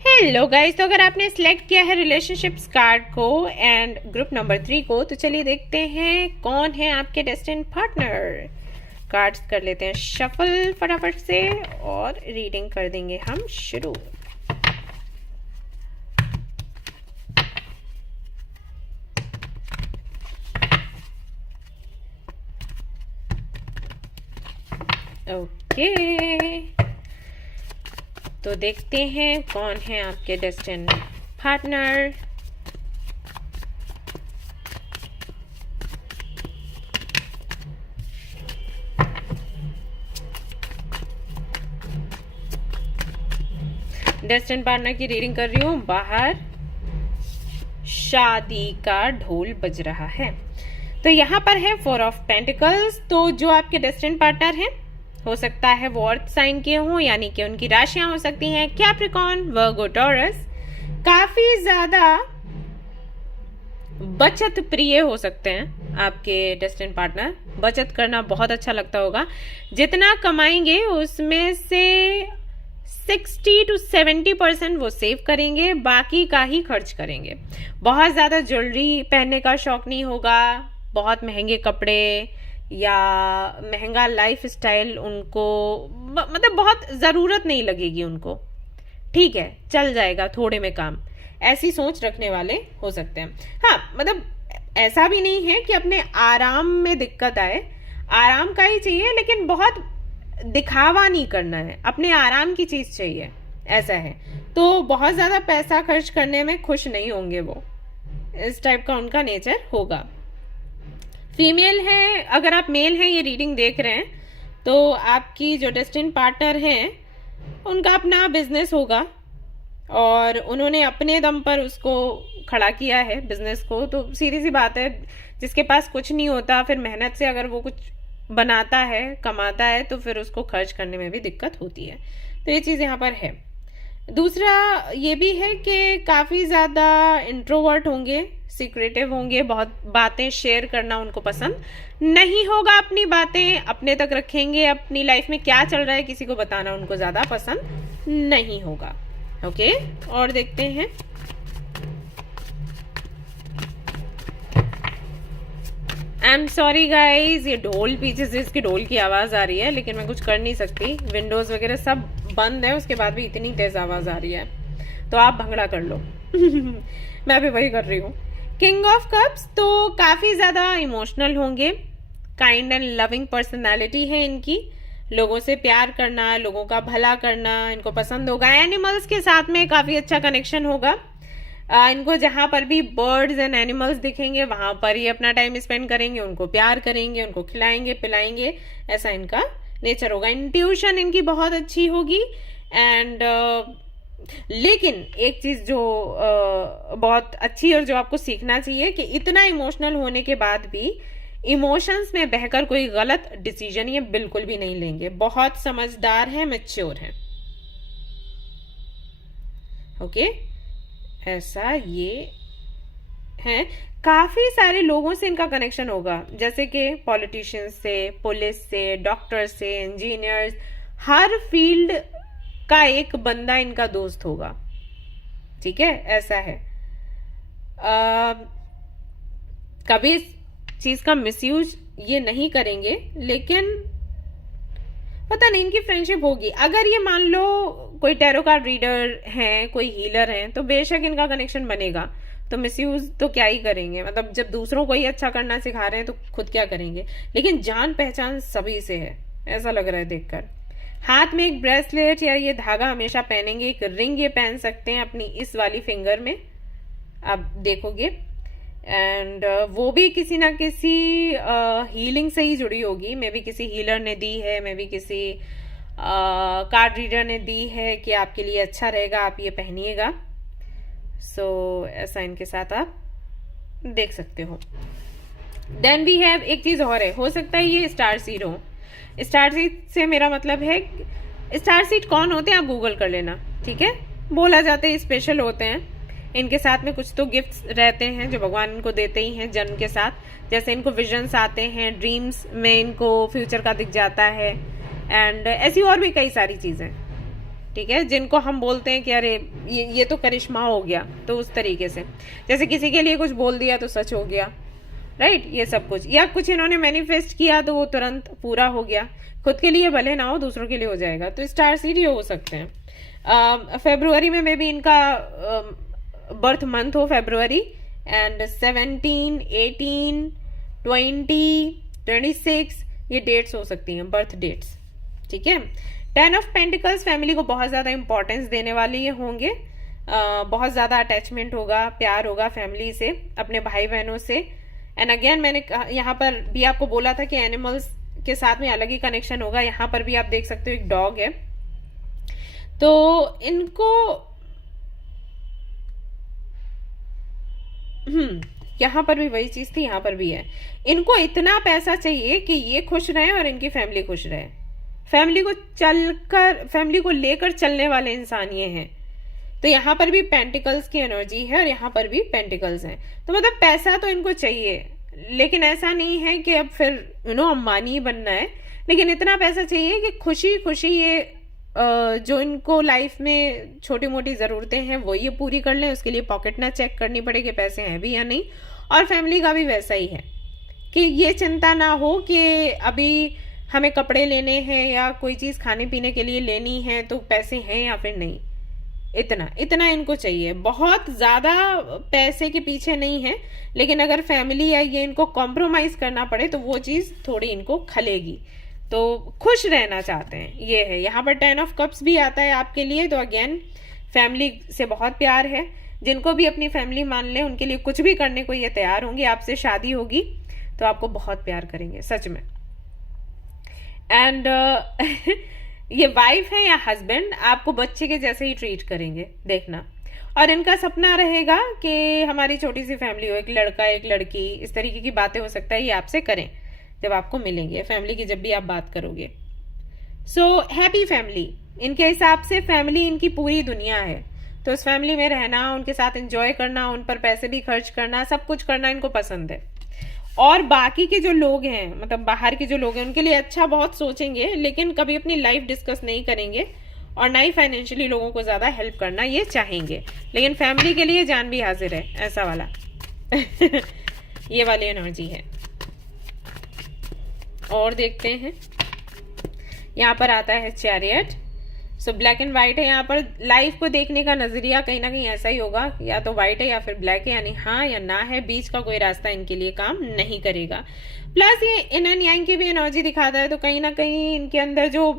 Hello guys, तो अगर आपने सिलेक्ट किया है रिलेशनशिप्स कार्ड को एंड ग्रुप नंबर 3 को, तो चलिए देखते हैं कौन है आपके डेस्टिन्ड पार्टनर। कार्ड्स कर लेते हैं शफल फटाफट से और रीडिंग कर देंगे हम शुरू। ओके, तो देखते हैं कौन है आपके डेस्टिन्ड पार्टनर। डेस्टिन्ड पार्टनर की रीडिंग कर रही हूँ। बाहर शादी का ढोल बज रहा है। तो यहाँ पर है 4 ऑफ पेंटिकल्स। तो जो आपके डेस्टिन्ड पार्टनर हैं, हो सकता है वो अर्थ साइन के हों, यानी कि उनकी राशियां हो सकती हैं कैप्रिकॉर्न, वर्गो, टॉरस। काफी ज्यादा बचत प्रिय हो सकते हैं आपके डेस्टिन्ड पार्टनर। बचत करना बहुत अच्छा लगता होगा। जितना कमाएंगे उसमें से 60 to 70% वो सेव करेंगे, बाकी का ही खर्च करेंगे। बहुत ज्यादा ज्वेलरी पहनने का शौक नहीं होगा, बहुत महंगे कपड़े या महंगा लाइफ स्टाइल उनको मतलब बहुत जरूरत नहीं लगेगी उनको। ठीक है, चल जाएगा थोड़े में काम, ऐसी सोच रखने वाले हो सकते हैं। हाँ, मतलब ऐसा भी नहीं है कि अपने आराम में दिक्कत आए, आराम का ही चाहिए, लेकिन बहुत दिखावा नहीं करना है, अपने आराम की चीज चाहिए, ऐसा है। तो बहुत ज्यादा पैसा खर्च करने में खुश नहीं होंगे वो, इस टाइप का उनका नेचर होगा। फीमेल है, अगर आप मेल हैं ये रीडिंग देख रहे हैं, तो आपकी जो डेस्टिन्ड पार्टनर हैं उनका अपना बिजनेस होगा और उन्होंने अपने दम पर उसको खड़ा किया है बिजनेस को। तो सीधी सी बात है, जिसके पास कुछ नहीं होता, फिर मेहनत से अगर वो कुछ बनाता है, कमाता है, तो फिर उसको खर्च करने में भी दिक्कत होती है। तो ये चीज़ यहाँ पर है। दूसरा ये भी है कि काफ़ी ज़्यादा इंट्रोवर्ट होंगे, सीक्रेटिव होंगे, बहुत बातें शेयर करना उनको पसंद नहीं होगा, अपनी बातें अपने तक रखेंगे, अपनी लाइफ में क्या चल रहा है किसी को बताना उनको ज़्यादा पसंद नहीं होगा। ओके, और देखते हैं। आई एम सॉरी गाइज, ये ढोल पीछे से इसकी ढोल की आवाज आ रही है, लेकिन मैं कुछ कर नहीं सकती। विंडोज वगैरह सब बंद है, उसके बाद भी इतनी तेज आवाज आ रही है, तो आप भंगड़ा कर लो। मैं भी वही कर रही हूँ। किंग ऑफ कप्स, तो काफी ज्यादा इमोशनल होंगे, काइंड एंड लविंग पर्सनैलिटी है इनकी, लोगों से प्यार करना, लोगों का भला करना इनको पसंद होगा। एनिमल्स के साथ में काफी अच्छा कनेक्शन होगा इनको, जहां पर भी बर्ड्स एंड एनिमल्स दिखेंगे वहां पर ही अपना टाइम स्पेंड करेंगे, उनको प्यार करेंगे, उनको खिलाएंगे पिलाएंगे, ऐसा इनका नेचर होगा। इंट्यूशन इनकी बहुत अच्छी होगी। एंड लेकिन एक चीज जो बहुत अच्छी और जो आपको सीखना चाहिए कि इतना इमोशनल होने के बाद भी इमोशंस में बहकर कोई गलत डिसीजन ये बिल्कुल भी नहीं लेंगे, बहुत समझदार है, मैच्योर है। ओके, ऐसा ये है। काफी सारे लोगों से इनका कनेक्शन होगा, जैसे कि पॉलिटिशियंस से, पुलिस से, डॉक्टर से, इंजीनियर्स, हर फील्ड का एक बंदा इनका दोस्त होगा। ठीक है, ऐसा है। कभी इस चीज का मिसयूज ये नहीं करेंगे, लेकिन पता नहीं इनकी फ्रेंडशिप होगी। अगर ये मान लो कोई टैरो कार्ड रीडर हैं, कोई हीलर हैं, तो बेशक इनका कनेक्शन बनेगा, तो मिसयूज तो क्या ही करेंगे। मतलब जब दूसरों को ही अच्छा करना सिखा रहे हैं तो खुद क्या करेंगे। लेकिन जान पहचान सभी से है, ऐसा लग रहा है देखकर। हाथ में एक ब्रेसलेट या ये धागा हमेशा पहनेंगे, एक रिंग ये पहन सकते हैं अपनी इस वाली फिंगर में, आप देखोगे। एंड वो भी किसी ना किसी हीलिंग से ही जुड़ी होगी। मे बी किसी हीलर ने दी है, मे बी किसी कार्ड रीडर ने दी है कि आपके लिए अच्छा रहेगा, आप ये पहनिएगा। सो ऐसा इनके साथ आप देख सकते हो। देन वी हैव एक चीज और है, हो सकता है ये स्टार सीड हो। स्टार सीड से मेरा मतलब है, स्टार सीड कौन होते हैं आप गूगल कर लेना, ठीक है। बोला जाता है स्पेशल होते हैं, इनके साथ में कुछ तो गिफ्ट्स रहते हैं जो भगवान इनको देते ही हैं जन्म के साथ। जैसे इनको विजन्स आते हैं, ड्रीम्स में इनको फ्यूचर का दिख जाता है, एंड ऐसी और भी कई सारी चीजें, ठीक है, जिनको हम बोलते हैं कि अरे ये तो करिश्मा हो गया। तो उस तरीके से जैसे किसी के लिए कुछ बोल दिया तो सच हो गया, राइट, ये सब कुछ। या कुछ इन्होंने मैनिफेस्ट किया तो वो तुरंत पूरा हो गया, खुद के लिए भले ना हो दूसरों के लिए हो जाएगा। तो स्टार सीड ये हो सकते हैं। फरवरी में मे बी इनका बर्थ मंथ हो फरवरी, एंड 17, 18, 20, 26 ये डेट्स हो सकती हैं, बर्थ डेट्स, ठीक है। 10 ऑफ पेंटिकल्स फैमिली को बहुत ज्यादा इंपॉर्टेंस देने वाले ये होंगे। बहुत ज्यादा अटैचमेंट होगा, प्यार होगा फैमिली से, अपने भाई बहनों से। एंड अगेन मैंने यहाँ पर भी आपको बोला था कि एनिमल्स के साथ में अलग ही कनेक्शन होगा। यहाँ पर भी आप देख सकते हो एक डॉग है। तो इनको यहाँ पर भी वही चीज थी, यहाँ पर भी है। इनको इतना पैसा चाहिए कि ये खुश रहे और इनकी फैमिली खुश रहे। फैमिली को लेकर चलने वाले इंसान ये हैं। तो यहाँ पर भी पेंटिकल्स की एनर्जी है और यहाँ पर भी पेंटिकल्स हैं। तो मतलब पैसा तो इनको चाहिए, लेकिन ऐसा नहीं है कि अब फिर अंबानी बनना है, लेकिन इतना पैसा चाहिए कि खुशी खुशी ये जो इनको लाइफ में छोटी मोटी ज़रूरतें हैं वो ये पूरी कर लें। उसके लिए पॉकेट ना चेक करनी पड़े कि पैसे हैं भी या नहीं। और फैमिली का भी वैसा ही है कि ये चिंता ना हो कि अभी हमें कपड़े लेने हैं या कोई चीज़ खाने पीने के लिए लेनी है तो पैसे हैं या फिर नहीं। इतना इनको चाहिए, बहुत ज़्यादा पैसे के पीछे नहीं है। लेकिन अगर फैमिली या ये इनको कॉम्प्रोमाइज़ करना पड़े तो वो चीज़ थोड़ी इनको खलेगी। तो खुश रहना चाहते हैं, ये है। यहाँ पर 10 ऑफ कप्स भी आता है आपके लिए। तो अगेन फैमिली से बहुत प्यार है। जिनको भी अपनी फैमिली मान ले उनके लिए कुछ भी करने को ये तैयार होंगे। आपसे शादी होगी तो आपको बहुत प्यार करेंगे सच में। एंड ये वाइफ है या हस्बैंड आपको बच्चे के जैसे ही ट्रीट करेंगे, देखना। और इनका सपना रहेगा कि हमारी छोटी सी फैमिली हो, एक लड़का एक लड़की, इस तरीके की बातें हो सकता है ये आपसे करें जब आपको मिलेंगे, फैमिली की जब भी आप बात करोगे। सो हैप्पी फैमिली, इनके हिसाब से फैमिली इनकी पूरी दुनिया है। तो उस फैमिली में रहना, उनके साथ एंजॉय करना, उन पर पैसे भी खर्च करना, सब कुछ करना इनको पसंद है। और बाकी के जो लोग हैं, मतलब बाहर के जो लोग हैं, उनके लिए अच्छा बहुत सोचेंगे, लेकिन कभी अपनी लाइफ डिस्कस नहीं करेंगे और ना ही फाइनेंशियली लोगों को ज़्यादा हेल्प करना ये चाहेंगे। लेकिन फैमिली के लिए जान भी हाजिर है, ऐसा वाला ये वाली एनर्जी है। और देखते हैं, यहाँ पर आता है chariot. So black and white है। यहाँ पर लाइफ को देखने का नजरिया कहीं ना कहीं ऐसा ही होगा, या तो व्हाइट है या फिर ब्लैक है, यानी हाँ या ना है, बीच का कोई रास्ता इनके लिए काम नहीं करेगा। प्लस ये इन एंड यांग की भी एनर्जी दिखाता है। तो कहीं ना कहीं इनके अंदर जो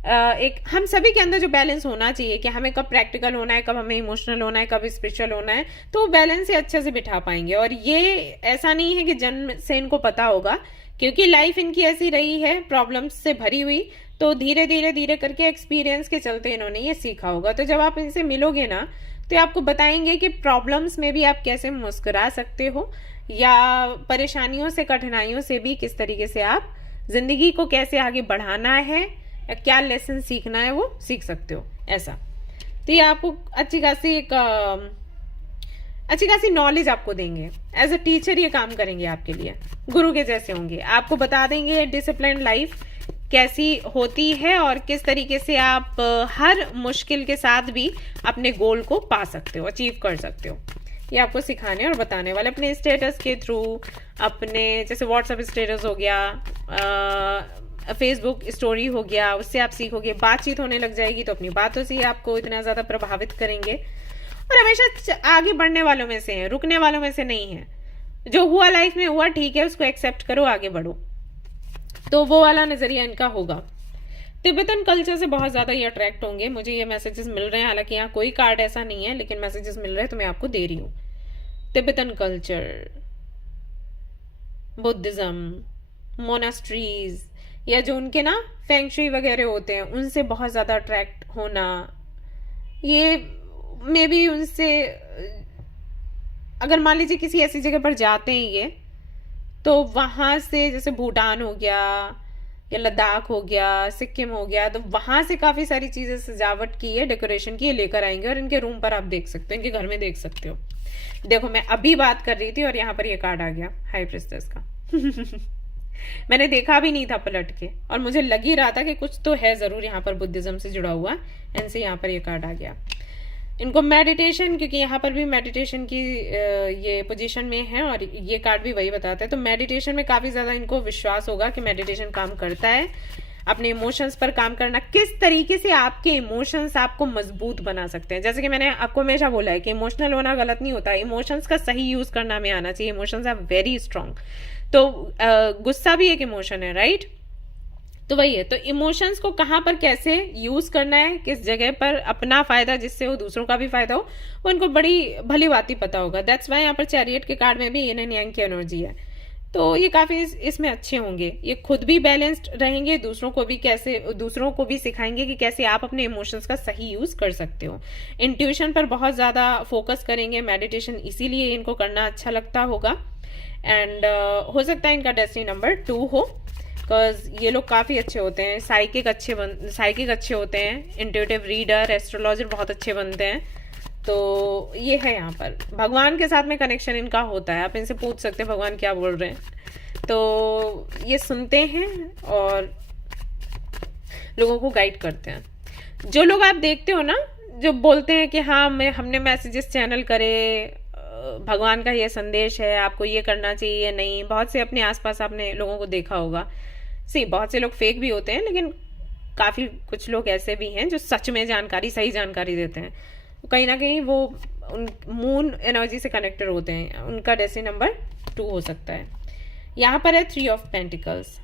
एक हम सभी के अंदर जो बैलेंस होना चाहिए कि हमें कब प्रैक्टिकल होना है, कब हमें इमोशनल होना है, कब स्पिरिचुअल होना है, तो वो बैलेंस से अच्छे से बिठा पाएंगे। और ये ऐसा नहीं है कि जन्म से इनको पता होगा, क्योंकि लाइफ इनकी ऐसी रही है प्रॉब्लम्स से भरी हुई। तो धीरे धीरे करके एक्सपीरियंस के चलते इन्होंने ये सीखा होगा। तो जब आप इनसे मिलोगे ना तो आपको बताएंगे कि प्रॉब्लम्स में भी आप कैसे मुस्कुरा सकते हो, या परेशानियों से, कठिनाइयों से भी किस तरीके से आप जिंदगी को कैसे आगे बढ़ाना है, या क्या लेसन सीखना है वो सीख सकते हो, ऐसा। तो ये आपको अच्छी खासी नॉलेज आपको देंगे। एज अ टीचर ये काम करेंगे आपके लिए, गुरु के जैसे होंगे। आपको बता देंगे डिसिप्लिन लाइफ कैसी होती है और किस तरीके से आप हर मुश्किल के साथ भी अपने गोल को पा सकते हो, अचीव कर सकते हो। ये आपको सिखाने और बताने वाले, अपने स्टेटस के थ्रू, अपने जैसे व्हाट्सएप स्टेटस हो गया, फेसबुक स्टोरी हो गया, उससे आप सीखोगे। बातचीत होने लग जाएगी तो अपनी बातों से ही आपको इतना ज़्यादा प्रभावित करेंगे। और हमेशा आगे बढ़ने वालों में से है, रुकने वालों में से नहीं है। जो हुआ लाइफ में हुआ, ठीक है, उसको एक्सेप्ट करो, आगे बढ़ो। तो वो वाला नजरिया इनका होगा। तिब्बतन कल्चर से बहुत ज्यादा ये अट्रैक्ट होंगे। मुझे ये मैसेजेस मिल रहे हैं, हालांकि यहाँ कोई कार्ड ऐसा नहीं है, लेकिन मैसेजेस मिल रहे हैं तो मैं आपको दे रही हूँ। तिब्बतन कल्चर, बुद्धिज्म, मोनास्ट्रीज, या जो उनके ना फेंगशुई वगैरह होते हैं, उनसे बहुत ज्यादा अट्रैक्ट होना। ये मे बी उनसे, अगर मान लीजिए किसी ऐसी जगह पर जाते हैं ये, तो वहां से जैसे भूटान हो गया या लद्दाख हो गया, सिक्किम हो गया, तो वहां से काफी सारी चीजें सजावट की है, डेकोरेशन की है, लेकर आएंगे और इनके रूम पर आप देख सकते हो, इनके घर में देख सकते हो। देखो मैं अभी बात कर रही थी और यहाँ पर ये कार्ड आ गया हाई प्रिस्टेस का मैंने देखा भी नहीं था पलट के, और मुझे लग ही रहा था कि कुछ तो है जरूर यहाँ पर बुद्धिज्म से जुड़ा हुआ, इनसे यहाँ पर ये कार्ड आ गया। इनको मेडिटेशन, क्योंकि यहाँ पर भी मेडिटेशन की ये पोजीशन में है और ये कार्ड भी वही बताता है। तो मेडिटेशन में काफी ज्यादा इनको विश्वास होगा कि मेडिटेशन काम करता है। अपने इमोशंस पर काम करना, किस तरीके से आपके इमोशंस आपको मजबूत बना सकते हैं। जैसे कि मैंने आपको हमेशा बोला है कि इमोशनल होना गलत नहीं होता, इमोशंस का सही यूज करना हमें आना चाहिए। Emotions are very strong. तो गुस्सा भी एक इमोशन है, राइट? तो वही है। तो इमोशंस को कहाँ पर कैसे यूज करना है, किस जगह पर अपना फायदा जिससे हो दूसरों का भी फायदा हो, वो इनको बड़ी भली बात ही पता होगा। दैट्स वाई यहाँ पर चैरियट के कार्ड में भी yin एंड yang की एनर्जी है। तो ये काफी इसमें अच्छे होंगे। ये खुद भी बैलेंस्ड रहेंगे, दूसरों को भी सिखाएंगे कि कैसे आप अपने इमोशंस का सही यूज कर सकते हो। इंट्यूशन पर बहुत ज्यादा फोकस करेंगे, मेडिटेशन इसीलिए इनको करना अच्छा लगता होगा। एंड हो सकता है इनका डेस्टिनी नंबर 2 हो, बिकॉज ये लोग काफी अच्छे होते हैं, साइकिक अच्छे होते हैं, इंट्यूटिव रीडर, एस्ट्रोलॉजर बहुत अच्छे बनते हैं। तो ये है यहाँ पर भगवान के साथ में कनेक्शन इनका होता है। आप इनसे पूछ सकते हैं भगवान क्या बोल रहे हैं। तो ये सुनते हैं और लोगों को गाइड करते हैं। जो लोग आप देखते हो ना, जो बोलते हैं कि हाँ हमने मैसेजेस चैनल करे, भगवान का ये संदेश है, आपको ये करना चाहिए, नहीं, बहुत से अपने आसपास आपने लोगों को देखा होगा। बहुत से लोग फेक भी होते हैं, लेकिन काफी कुछ लोग ऐसे भी हैं जो सच में सही जानकारी देते हैं। कहीं ना कहीं वो मून एनर्जी से कनेक्टेड होते हैं, उनका डेस्टिनी नंबर 2 हो सकता है। यहाँ पर है 3 ऑफ पेंटिकल्स।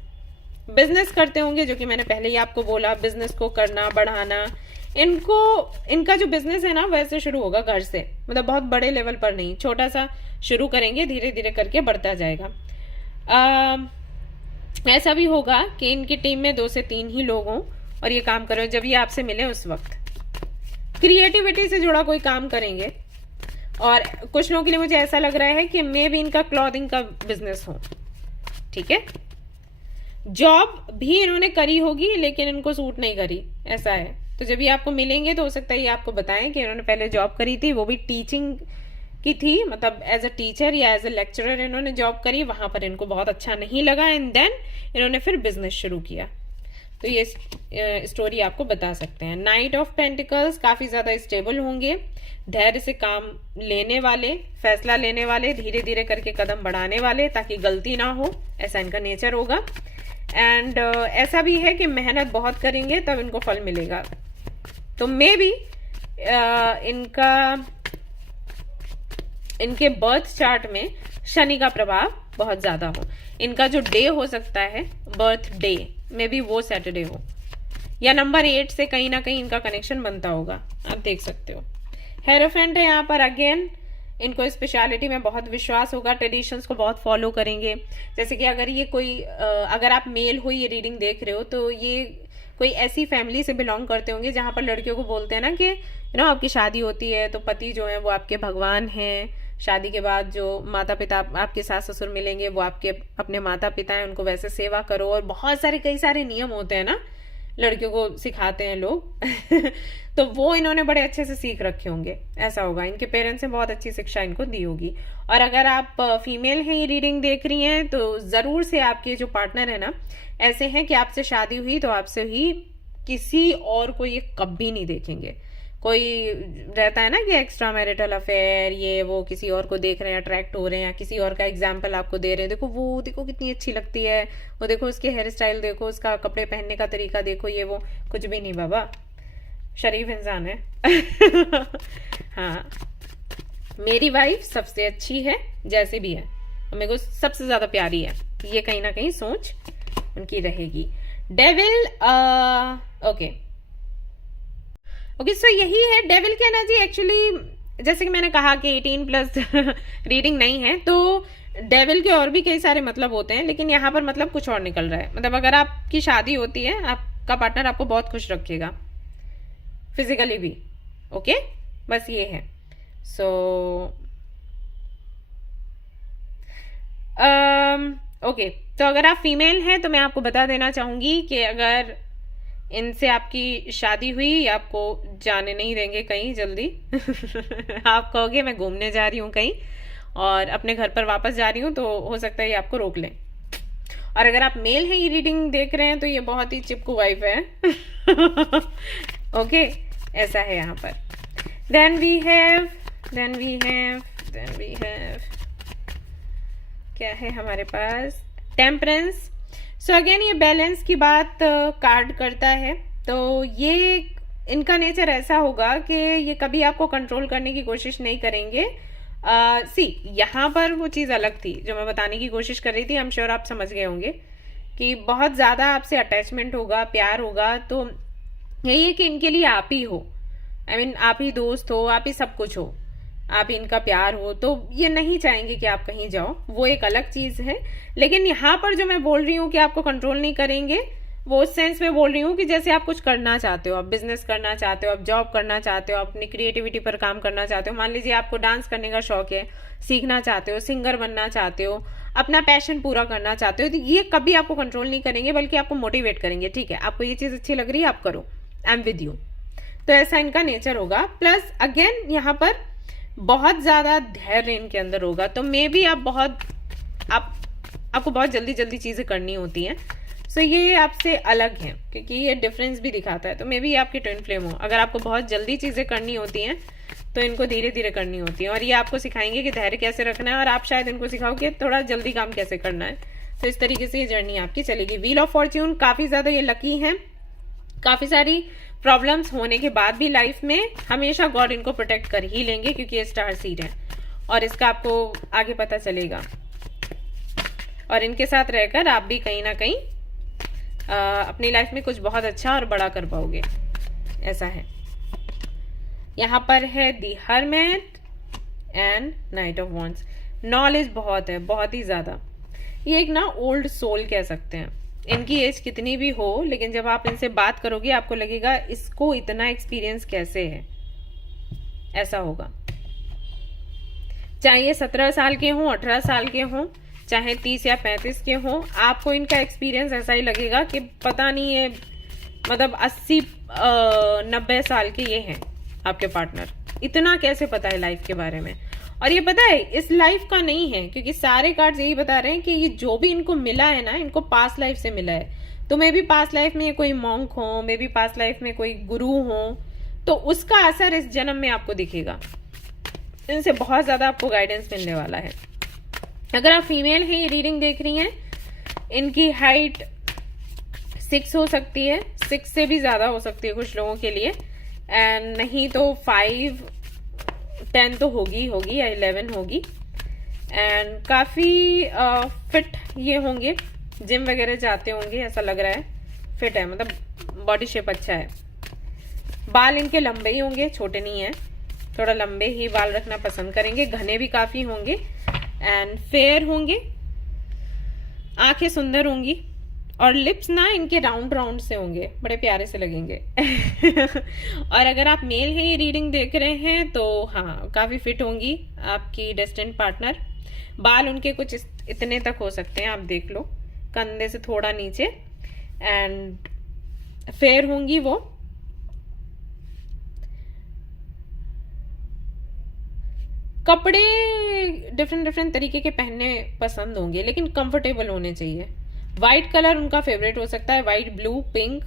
बिजनेस करते होंगे, जो कि मैंने पहले ही आपको बोला, बिजनेस को करना, बढ़ाना। इनका जो बिजनेस है ना वैसे शुरू होगा घर से, मतलब बहुत बड़े लेवल पर नहीं, छोटा सा शुरू करेंगे, धीरे धीरे करके बढ़ता जाएगा। ऐसा भी होगा कि इनकी टीम में 2 से 3 ही लोग हों और ये काम करें। जब ये आपसे मिले उस वक्त क्रिएटिविटी से जुड़ा कोई काम करेंगे। और कुछ लोगों के लिए मुझे ऐसा लग रहा है कि मे भी इनका क्लॉथिंग का बिजनेस हो। ठीक है, जॉब भी इन्होंने करी होगी लेकिन इनको सूट नहीं करी, ऐसा है। तो जब ये आपको मिलेंगे तो हो सकता है ये आपको बताएं कि इन्होंने पहले जॉब करी थी, वो भी टीचिंग की थी, मतलब एज अ टीचर या एज अ लेक्चरर इन्होंने जॉब करी, वहां पर इनको बहुत अच्छा नहीं लगा एंड देन इन्होंने फिर बिजनेस शुरू किया। तो ये स्टोरी आपको बता सकते हैं। नाइट ऑफ पेंटिकल्स काफी ज्यादा स्टेबल होंगे, धैर्य से काम लेने वाले, फैसला लेने वाले, धीरे धीरे करके कदम बढ़ाने वाले ताकि गलती ना हो, ऐसा इनका नेचर होगा। एंड ऐसा भी है कि मेहनत बहुत करेंगे तब इनको फल मिलेगा। तो मे भी इनके बर्थ चार्ट में शनि का प्रभाव बहुत ज्यादा हो। इनका जो डे हो सकता है, बर्थ डे में भी वो सैटरडे हो, या नंबर 8 से कहीं ना कहीं इनका कनेक्शन बनता होगा, आप देख सकते हो। हेरोफेंट है यहाँ पर। अगेन इनको स्पेशलिटी में बहुत विश्वास होगा, ट्रेडिशंस को बहुत फॉलो करेंगे। जैसे कि अगर आप मेल हो, ये रीडिंग देख रहे हो, तो ये कोई ऐसी फैमिली से बिलोंग करते होंगे जहां पर लड़कियों को बोलते हैं ना कि आपकी शादी होती है तो पति जो है वो आपके भगवान हैं, शादी के बाद जो माता पिता, आपके सास ससुर मिलेंगे वो आपके अपने माता पिता हैं, उनको वैसे सेवा करो। और बहुत सारे कई सारे नियम होते हैं ना, लड़कियों को सिखाते हैं लोग तो वो इन्होंने बड़े अच्छे से सीख रखे होंगे, ऐसा होगा। इनके पेरेंट्स ने बहुत अच्छी शिक्षा इनको दी होगी। और अगर आप फीमेल हैं, ये रीडिंग देख रही हैं, तो जरूर से आपके जो पार्टनर है ना ऐसे हैं कि आपसे शादी हुई तो आपसे ही किसी और को ये कभी नहीं देखेंगे। कोई रहता है ना कि एक्स्ट्रा मैरिटल अफेयर, ये वो किसी और को देख रहे हैं, अट्रैक्ट हो रहे हैं, या किसी और का एग्जाम्पल आपको दे रहे हैं, देखो वो, देखो कितनी अच्छी लगती है वो, देखो उसके हेयर स्टाइल देखो, उसका कपड़े पहनने का तरीका देखो, ये वो। कुछ भी नहीं बाबा, शरीफ इंसान है हाँ, मेरी वाइफ सबसे अच्छी है जैसी भी है, और मेरे को सबसे ज्यादा प्यारी है, ये कहीं ना कहीं सोच उनकी रहेगी। डेविल, ओके सो यही है डेविल की एनर्जी। एक्चुअली जैसे कि मैंने कहा कि 18+ रीडिंग नहीं है, तो डेविल के और भी कई सारे मतलब होते हैं, लेकिन यहाँ पर मतलब कुछ और निकल रहा है। मतलब अगर आपकी शादी होती है, आपका पार्टनर आपको बहुत खुश रखेगा, फिजिकली भी। ओके, बस ये है। सो ओके, तो अगर आप फीमेल हैं तो मैं आपको बता देना चाहूंगी कि अगर इनसे आपकी शादी हुई, आपको जाने नहीं देंगे कहीं जल्दी आप कहोगे मैं घूमने जा रही हूँ कहीं और अपने घर पर वापस जा रही हूँ, तो हो सकता है ये आपको रोक लें। और अगर आप मेल हैं, ये रीडिंग देख रहे हैं, तो ये बहुत ही चिपकू वाइफ है ओके, ऐसा है यहाँ पर। देन वी हैव क्या है हमारे पास, टेम्परेंस। सो अगेन ये बैलेंस की बात कार्ड करता है। तो ये इनका नेचर ऐसा होगा कि ये कभी आपको कंट्रोल करने की कोशिश नहीं करेंगे। यहाँ पर वो चीज अलग थी जो मैं बताने की कोशिश कर रही थी, आई एम श्योर आप समझ गए होंगे कि बहुत ज्यादा आपसे अटैचमेंट होगा, प्यार होगा। तो यही है कि इनके लिए आप ही हो, आई मीन आप ही दोस्त हो, आप ही सब कुछ हो। आप इनका प्यार हो, तो ये नहीं चाहेंगे कि आप कहीं जाओ, वो एक अलग चीज है। लेकिन यहाँ पर जो मैं बोल रही हूँ कि आपको कंट्रोल नहीं करेंगे, वो उस सेंस में बोल रही हूँ कि जैसे आप कुछ करना चाहते हो, आप बिजनेस करना चाहते हो, आप जॉब करना चाहते हो, अपनी क्रिएटिविटी पर काम करना चाहते हो, मान लीजिए आपको डांस करने का शौक है, सीखना चाहते हो, सिंगर बनना चाहते हो, अपना पैशन पूरा करना चाहते हो, तो ये कभी आपको कंट्रोल नहीं करेंगे, बल्कि आपको मोटिवेट करेंगे। ठीक है, आपको ये चीज अच्छी लग रही है, आप करो, आई एम विद यू। तो ऐसा इनका नेचर होगा। प्लस अगेन यहाँ पर बहुत ज्यादा धैर्य इनके अंदर होगा, तो मे बी आपको बहुत जल्दी जल्दी चीजें करनी होती हैं। सो ये आपसे अलग है, क्योंकि ये डिफरेंस भी दिखाता है। तो मे बी आपकी ट्विन फ्लेम हो, अगर आपको बहुत जल्दी चीजें करनी होती हैं तो इनको धीरे धीरे करनी होती है, और ये आपको सिखाएंगे कि धैर्य कैसे रखना है, और आप शायद इनको सिखाओ कि थोड़ा जल्दी काम कैसे करना है। तो इस तरीके से ये जर्नी आपकी चलेगी। व्हील ऑफ फॉर्च्यून, काफी ज्यादा ये लकी है। काफी सारी प्रॉब्लम्स होने के बाद भी लाइफ में हमेशा गॉड इनको प्रोटेक्ट कर ही लेंगे, क्योंकि ये स्टार सीड है, और इसका आपको आगे पता चलेगा। और इनके साथ रहकर आप भी कहीं ना कहीं अपनी लाइफ में कुछ बहुत अच्छा और बड़ा कर पाओगे, ऐसा है। यहाँ पर है the hermit and knight of wands. Knowledge बहुत है, बहुत ही ज्यादा। ये एक ना ओल्ड सोल कह सकते हैं। इनकी एज कितनी भी हो, लेकिन जब आप इनसे बात करोगे आपको लगेगा इसको इतना एक्सपीरियंस कैसे है, ऐसा होगा। चाहे ये 17 साल के हों, 18 साल के हों, चाहे 30 या 35 के हों, आपको इनका एक्सपीरियंस ऐसा ही लगेगा कि पता नहीं है, मतलब 80-90 साल के ये हैं आपके पार्टनर। इतना कैसे पता है लाइफ के बारे में। और ये पता है इस लाइफ का नहीं है, क्योंकि सारे कार्ड्स यही बता रहे हैं कि ये जो भी इनको मिला है ना, इनको पास्ट लाइफ से मिला है। तो मे बी पास्ट लाइफ में कोई मॉन्क हो, मे बी पास्ट लाइफ में कोई गुरु हो, तो उसका असर इस जन्म में आपको दिखेगा। इनसे बहुत ज्यादा आपको गाइडेंस मिलने वाला है। अगर आप फीमेल हैं, ये रीडिंग देख रही हैं, इनकी हाइट 6 हो सकती है, 6 से भी ज्यादा हो सकती है कुछ लोगों के लिए, एंड नहीं तो 5, 10 तो होगी या 11 होगी। एंड काफी फिट ये होंगे, जिम वगैरह जाते होंगे, ऐसा लग रहा है। फिट है, मतलब बॉडी शेप अच्छा है। बाल इनके लंबे ही होंगे, छोटे नहीं है, थोड़ा लंबे ही बाल रखना पसंद करेंगे। घने भी काफी होंगे एंड फेयर होंगे। आंखें सुंदर होंगी, और लिप्स ना इनके राउंड राउंड से होंगे, बड़े प्यारे से लगेंगे। और अगर आप मेल हैं, ये रीडिंग देख रहे हैं, तो हाँ, काफी फिट होंगी आपकी डेस्टिन्ड पार्टनर। बाल उनके कुछ इतने तक हो सकते हैं, आप देख लो, कंधे से थोड़ा नीचे। एंड फेयर होंगी वो। कपड़े डिफरेंट तरीके के पहनने पसंद होंगे, लेकिन कंफर्टेबल होने चाहिए। व्हाइट कलर उनका फेवरेट हो सकता है, व्हाइट, ब्लू, पिंक,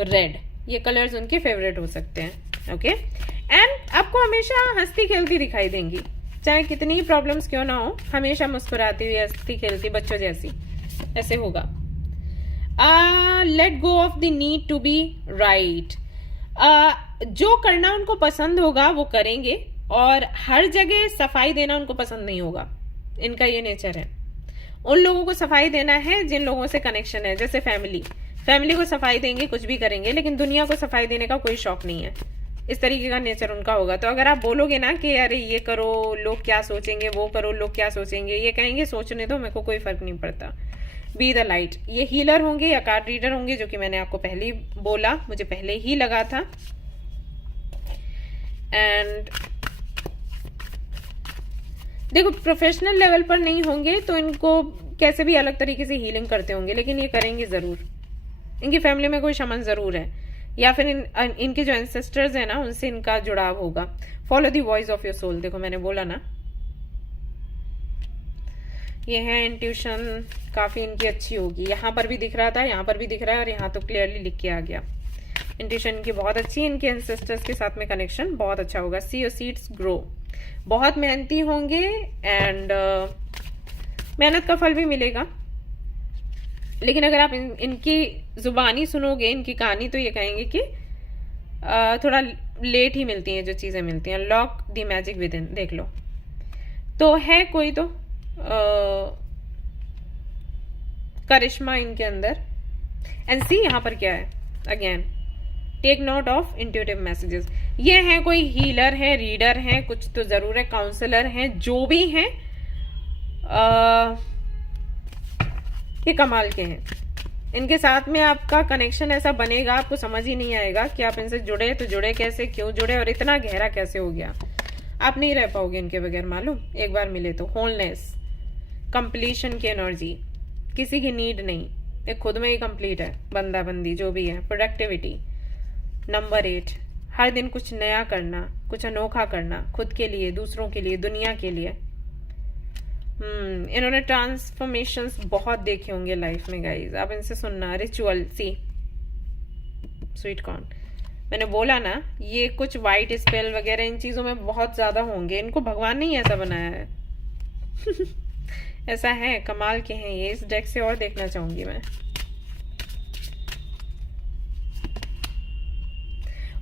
रेड, ये कलर्स उनके फेवरेट हो सकते हैं। ओके, एंड आपको हमेशा हंसती खेलती दिखाई देंगी, चाहे कितनी ही प्रॉब्लम्स क्यों ना हो, हमेशा मुस्कुराती हुई, हंसती खेलती, बच्चों जैसी, ऐसे होगा। Let go of the need to be right. जो करना उनको पसंद होगा वो करेंगे, और हर जगह सफाई देना उनको पसंद नहीं होगा। इनका ये नेचर है। उन लोगों को सफाई देना है जिन लोगों से कनेक्शन है, जैसे फैमिली को सफाई देंगे, कुछ भी करेंगे, लेकिन दुनिया को सफाई देने का कोई शौक नहीं है। इस तरीके का नेचर उनका होगा। तो अगर आप बोलोगे ना कि अरे ये करो, लोग क्या सोचेंगे, वो करो, लोग क्या सोचेंगे, ये कहेंगे सोचने दो, मेरे को कोई फर्क नहीं पड़ता। Be the light. ये हीलर होंगे या कार्ड रीडर होंगे, जो कि मैंने आपको पहले ही बोला, मुझे पहले ही लगा था। एंड देखो, प्रोफेशनल लेवल पर नहीं होंगे तो इनको कैसे भी अलग तरीके से हीलिंग करते होंगे, लेकिन ये करेंगे जरूर। इनकी फैमिली में कोई शमन जरूर है, या फिर इनके जो एंसेस्टर्स है ना, उनसे इनका जुड़ाव होगा। Follow the voice of your soul. देखो मैंने बोला ना, ये है इंट्यूशन काफी इनकी अच्छी होगी। यहाँ पर भी दिख रहा था, यहाँ पर भी दिख रहा है, और यहाँ तो क्लियरली लिख के आ गया। इंट्यूशन इनकी बहुत अच्छी है, इनके एंसेस्टर्स के साथ में कनेक्शन बहुत अच्छा होगा। See your seeds grow. बहुत मेहनती होंगे, एंड मेहनत का फल भी मिलेगा। लेकिन अगर आप इनकी जुबानी सुनोगे, इनकी कहानी, तो ये कहेंगे कि थोड़ा लेट ही मिलती हैं जो चीजें मिलती हैं। Lock the magic with in. देख लो, तो है कोई तो करिश्मा इनके अंदर। एंड सी यहाँ पर क्या है, again take note of intuitive messages. ये है कोई हीलर है, रीडर है, कुछ तो जरूर है, काउंसलर है, जो भी हैं ये कमाल के हैं। इनके साथ में आपका कनेक्शन ऐसा बनेगा, आपको समझ ही नहीं आएगा कि आप इनसे जुड़े तो जुड़े कैसे, क्यों जुड़े और इतना गहरा कैसे हो गया। आप नहीं रह पाओगे इनके बगैर, मालूम, एक बार मिले तो। होलनेस, कंप्लीशन की एनर्जी, किसी की नीड नहीं, एक खुद में ही कंप्लीट है, बंदा बंदी जो भी है। प्रोडक्टिविटी नंबर 8, हर दिन कुछ नया करना, कुछ अनोखा करना, खुद के लिए, दूसरों के लिए, दुनिया के लिए। इन्होंने ट्रांसफॉर्मेशंस बहुत देखे होंगे लाइफ में गाइज, आप इनसे सुनना। रिचुअल, सी स्वीट कॉर्न, मैंने बोला ना ये कुछ वाइट स्पेल वगैरह इन चीजों में बहुत ज्यादा होंगे। इनको भगवान ने ही ऐसा बनाया है। ऐसा है, कमाल के हैं ये। इस डेक से और देखना चाहूंगी मैं।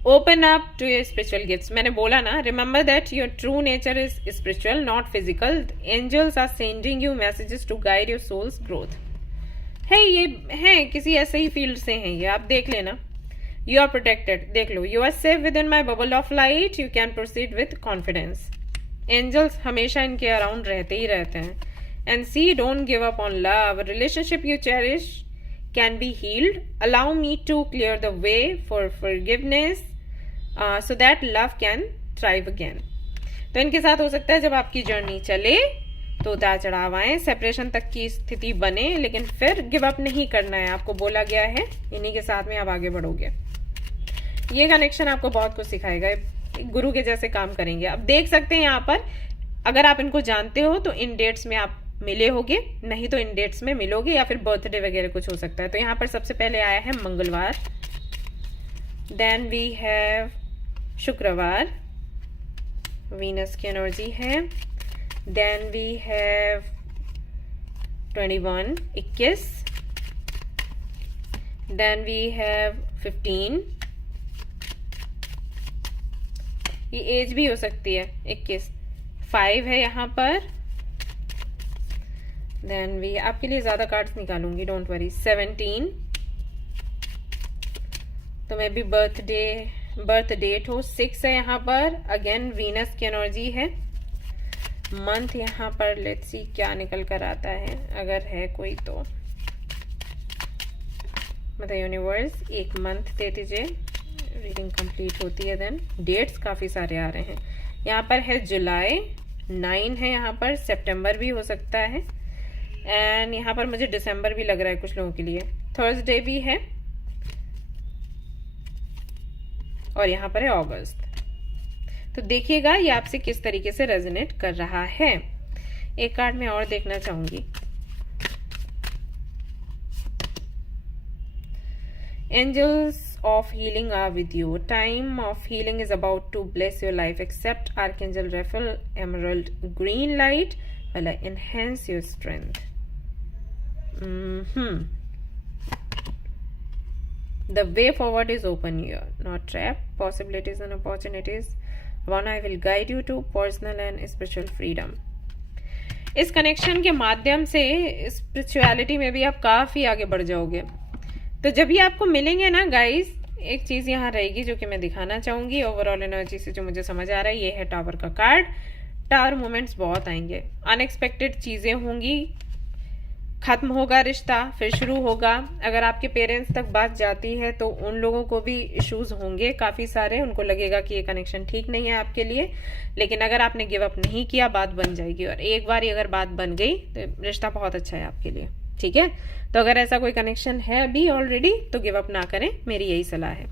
Open up to your spiritual gifts, मैंने बोला ना, remember that your true nature is spiritual not physical. Angels are sending you messages to guide your soul's growth. है ये, है किसी ऐसे ही फील्ड से हैं ये, आप देख लेना। यू आर प्रोटेक्टेड, देख लो। You are safe within my bubble of light, you can proceed with confidence. Angels हमेशा इनके अराउंड रहते ही रहते हैं। And see, don't give up on love, relationship you cherish can be healed. Allow me to clear the way for forgiveness so that love can thrive again. तो इनके साथ हो सकता है जब आपकी जर्नी चले तो उतार चढ़ाव आए, सेपरेशन तक की स्थिति बने, लेकिन फिर गिव अप नहीं करना है। आपको बोला गया है इन्हीं के साथ में आप आगे बढ़ोगे। ये कनेक्शन आपको बहुत कुछ सिखाएगा, गुरु के जैसे काम करेंगे। अब देख सकते हैं यहाँ पर, अगर आप इनको जानते हो तो इन डेट्स में आप मिले होगे, नहीं तो इन डेट्स में मिलोगे, या फिर बर्थडे वगैरह कुछ हो सकता है। तो यहाँ पर सबसे पहले आया है मंगलवार, देन वी हैव शुक्रवार, वीनस की एनर्जी है, then we have 21 21, then we have 15, ये एज भी हो सकती है 21, 5 है यहाँ पर, देन वी, आपके लिए ज्यादा कार्ड्स निकालूंगी, डोंट वरी, 17, तो मे बी बर्थ डेट हो, 6 है यहाँ पर, अगेन वीनस की एनर्जी है। मंथ यहाँ पर लेट्स सी क्या निकल कर आता है, अगर है कोई तो मतलब यूनिवर्स एक मंथ दे दीजिए, रीडिंग कंप्लीट होती है। देन डेट्स काफी सारे आ रहे हैं यहाँ पर, है जुलाई, 9 है यहाँ पर, सितंबर भी हो सकता है, एंड यहाँ पर मुझे दिसंबर भी लग रहा है कुछ लोगों के लिए, थर्सडे भी है, और यहाँ पर है अगस्त। तो देखिएगा ये आपसे किस तरीके से रेजोनेट कर रहा है। एक कार्ड में और देखना चाहूंगी। Angels of healing are with you. Time of healing is about to bless your life. Accept Archangel Raphael Emerald Green Light will enhance your strength. The way forward is open here, not trap. Possibilities and opportunities. One I will guide you to personal and spiritual freedom. इस connection के माध्यम से spirituality में भी आप काफी आगे बढ़ जाओगे। तो जब ये आपको मिलेंगे ना गाइस, एक चीज यहाँ रहेगी जो कि मैं दिखाना चाहूंगी ओवरऑल एनर्जी से जो मुझे समझ आ रहा है। ये है टावर का कार्ड। टावर मोमेंट्स बहुत आएंगे, अनएक्सपेक्टेड चीजें होंगी, खत्म होगा रिश्ता, फिर शुरू होगा। अगर आपके पेरेंट्स तक बात जाती है तो उन लोगों को भी इश्यूज होंगे काफी सारे, उनको लगेगा कि ये कनेक्शन ठीक नहीं है आपके लिए, लेकिन अगर आपने गिव अप नहीं किया बात बन जाएगी। और एक बार अगर बात बन गई तो रिश्ता बहुत अच्छा है आपके लिए, ठीक है। तो अगर ऐसा कोई कनेक्शन है अभी ऑलरेडी तो गिव अप ना करें, मेरी यही सलाह है।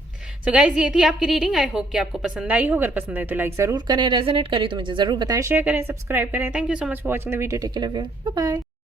सो गाइज ये थी आपकी रीडिंग। आई होप कि आपको पसंद आई हो। अगर पसंद आई तो लाइक जरूर करें, रेजोनेट करें तो मुझे जरूर बताएं, शेयर करें, सब्सक्राइब करें। Thank you so much for watching the video. Take care, love you, bye bye.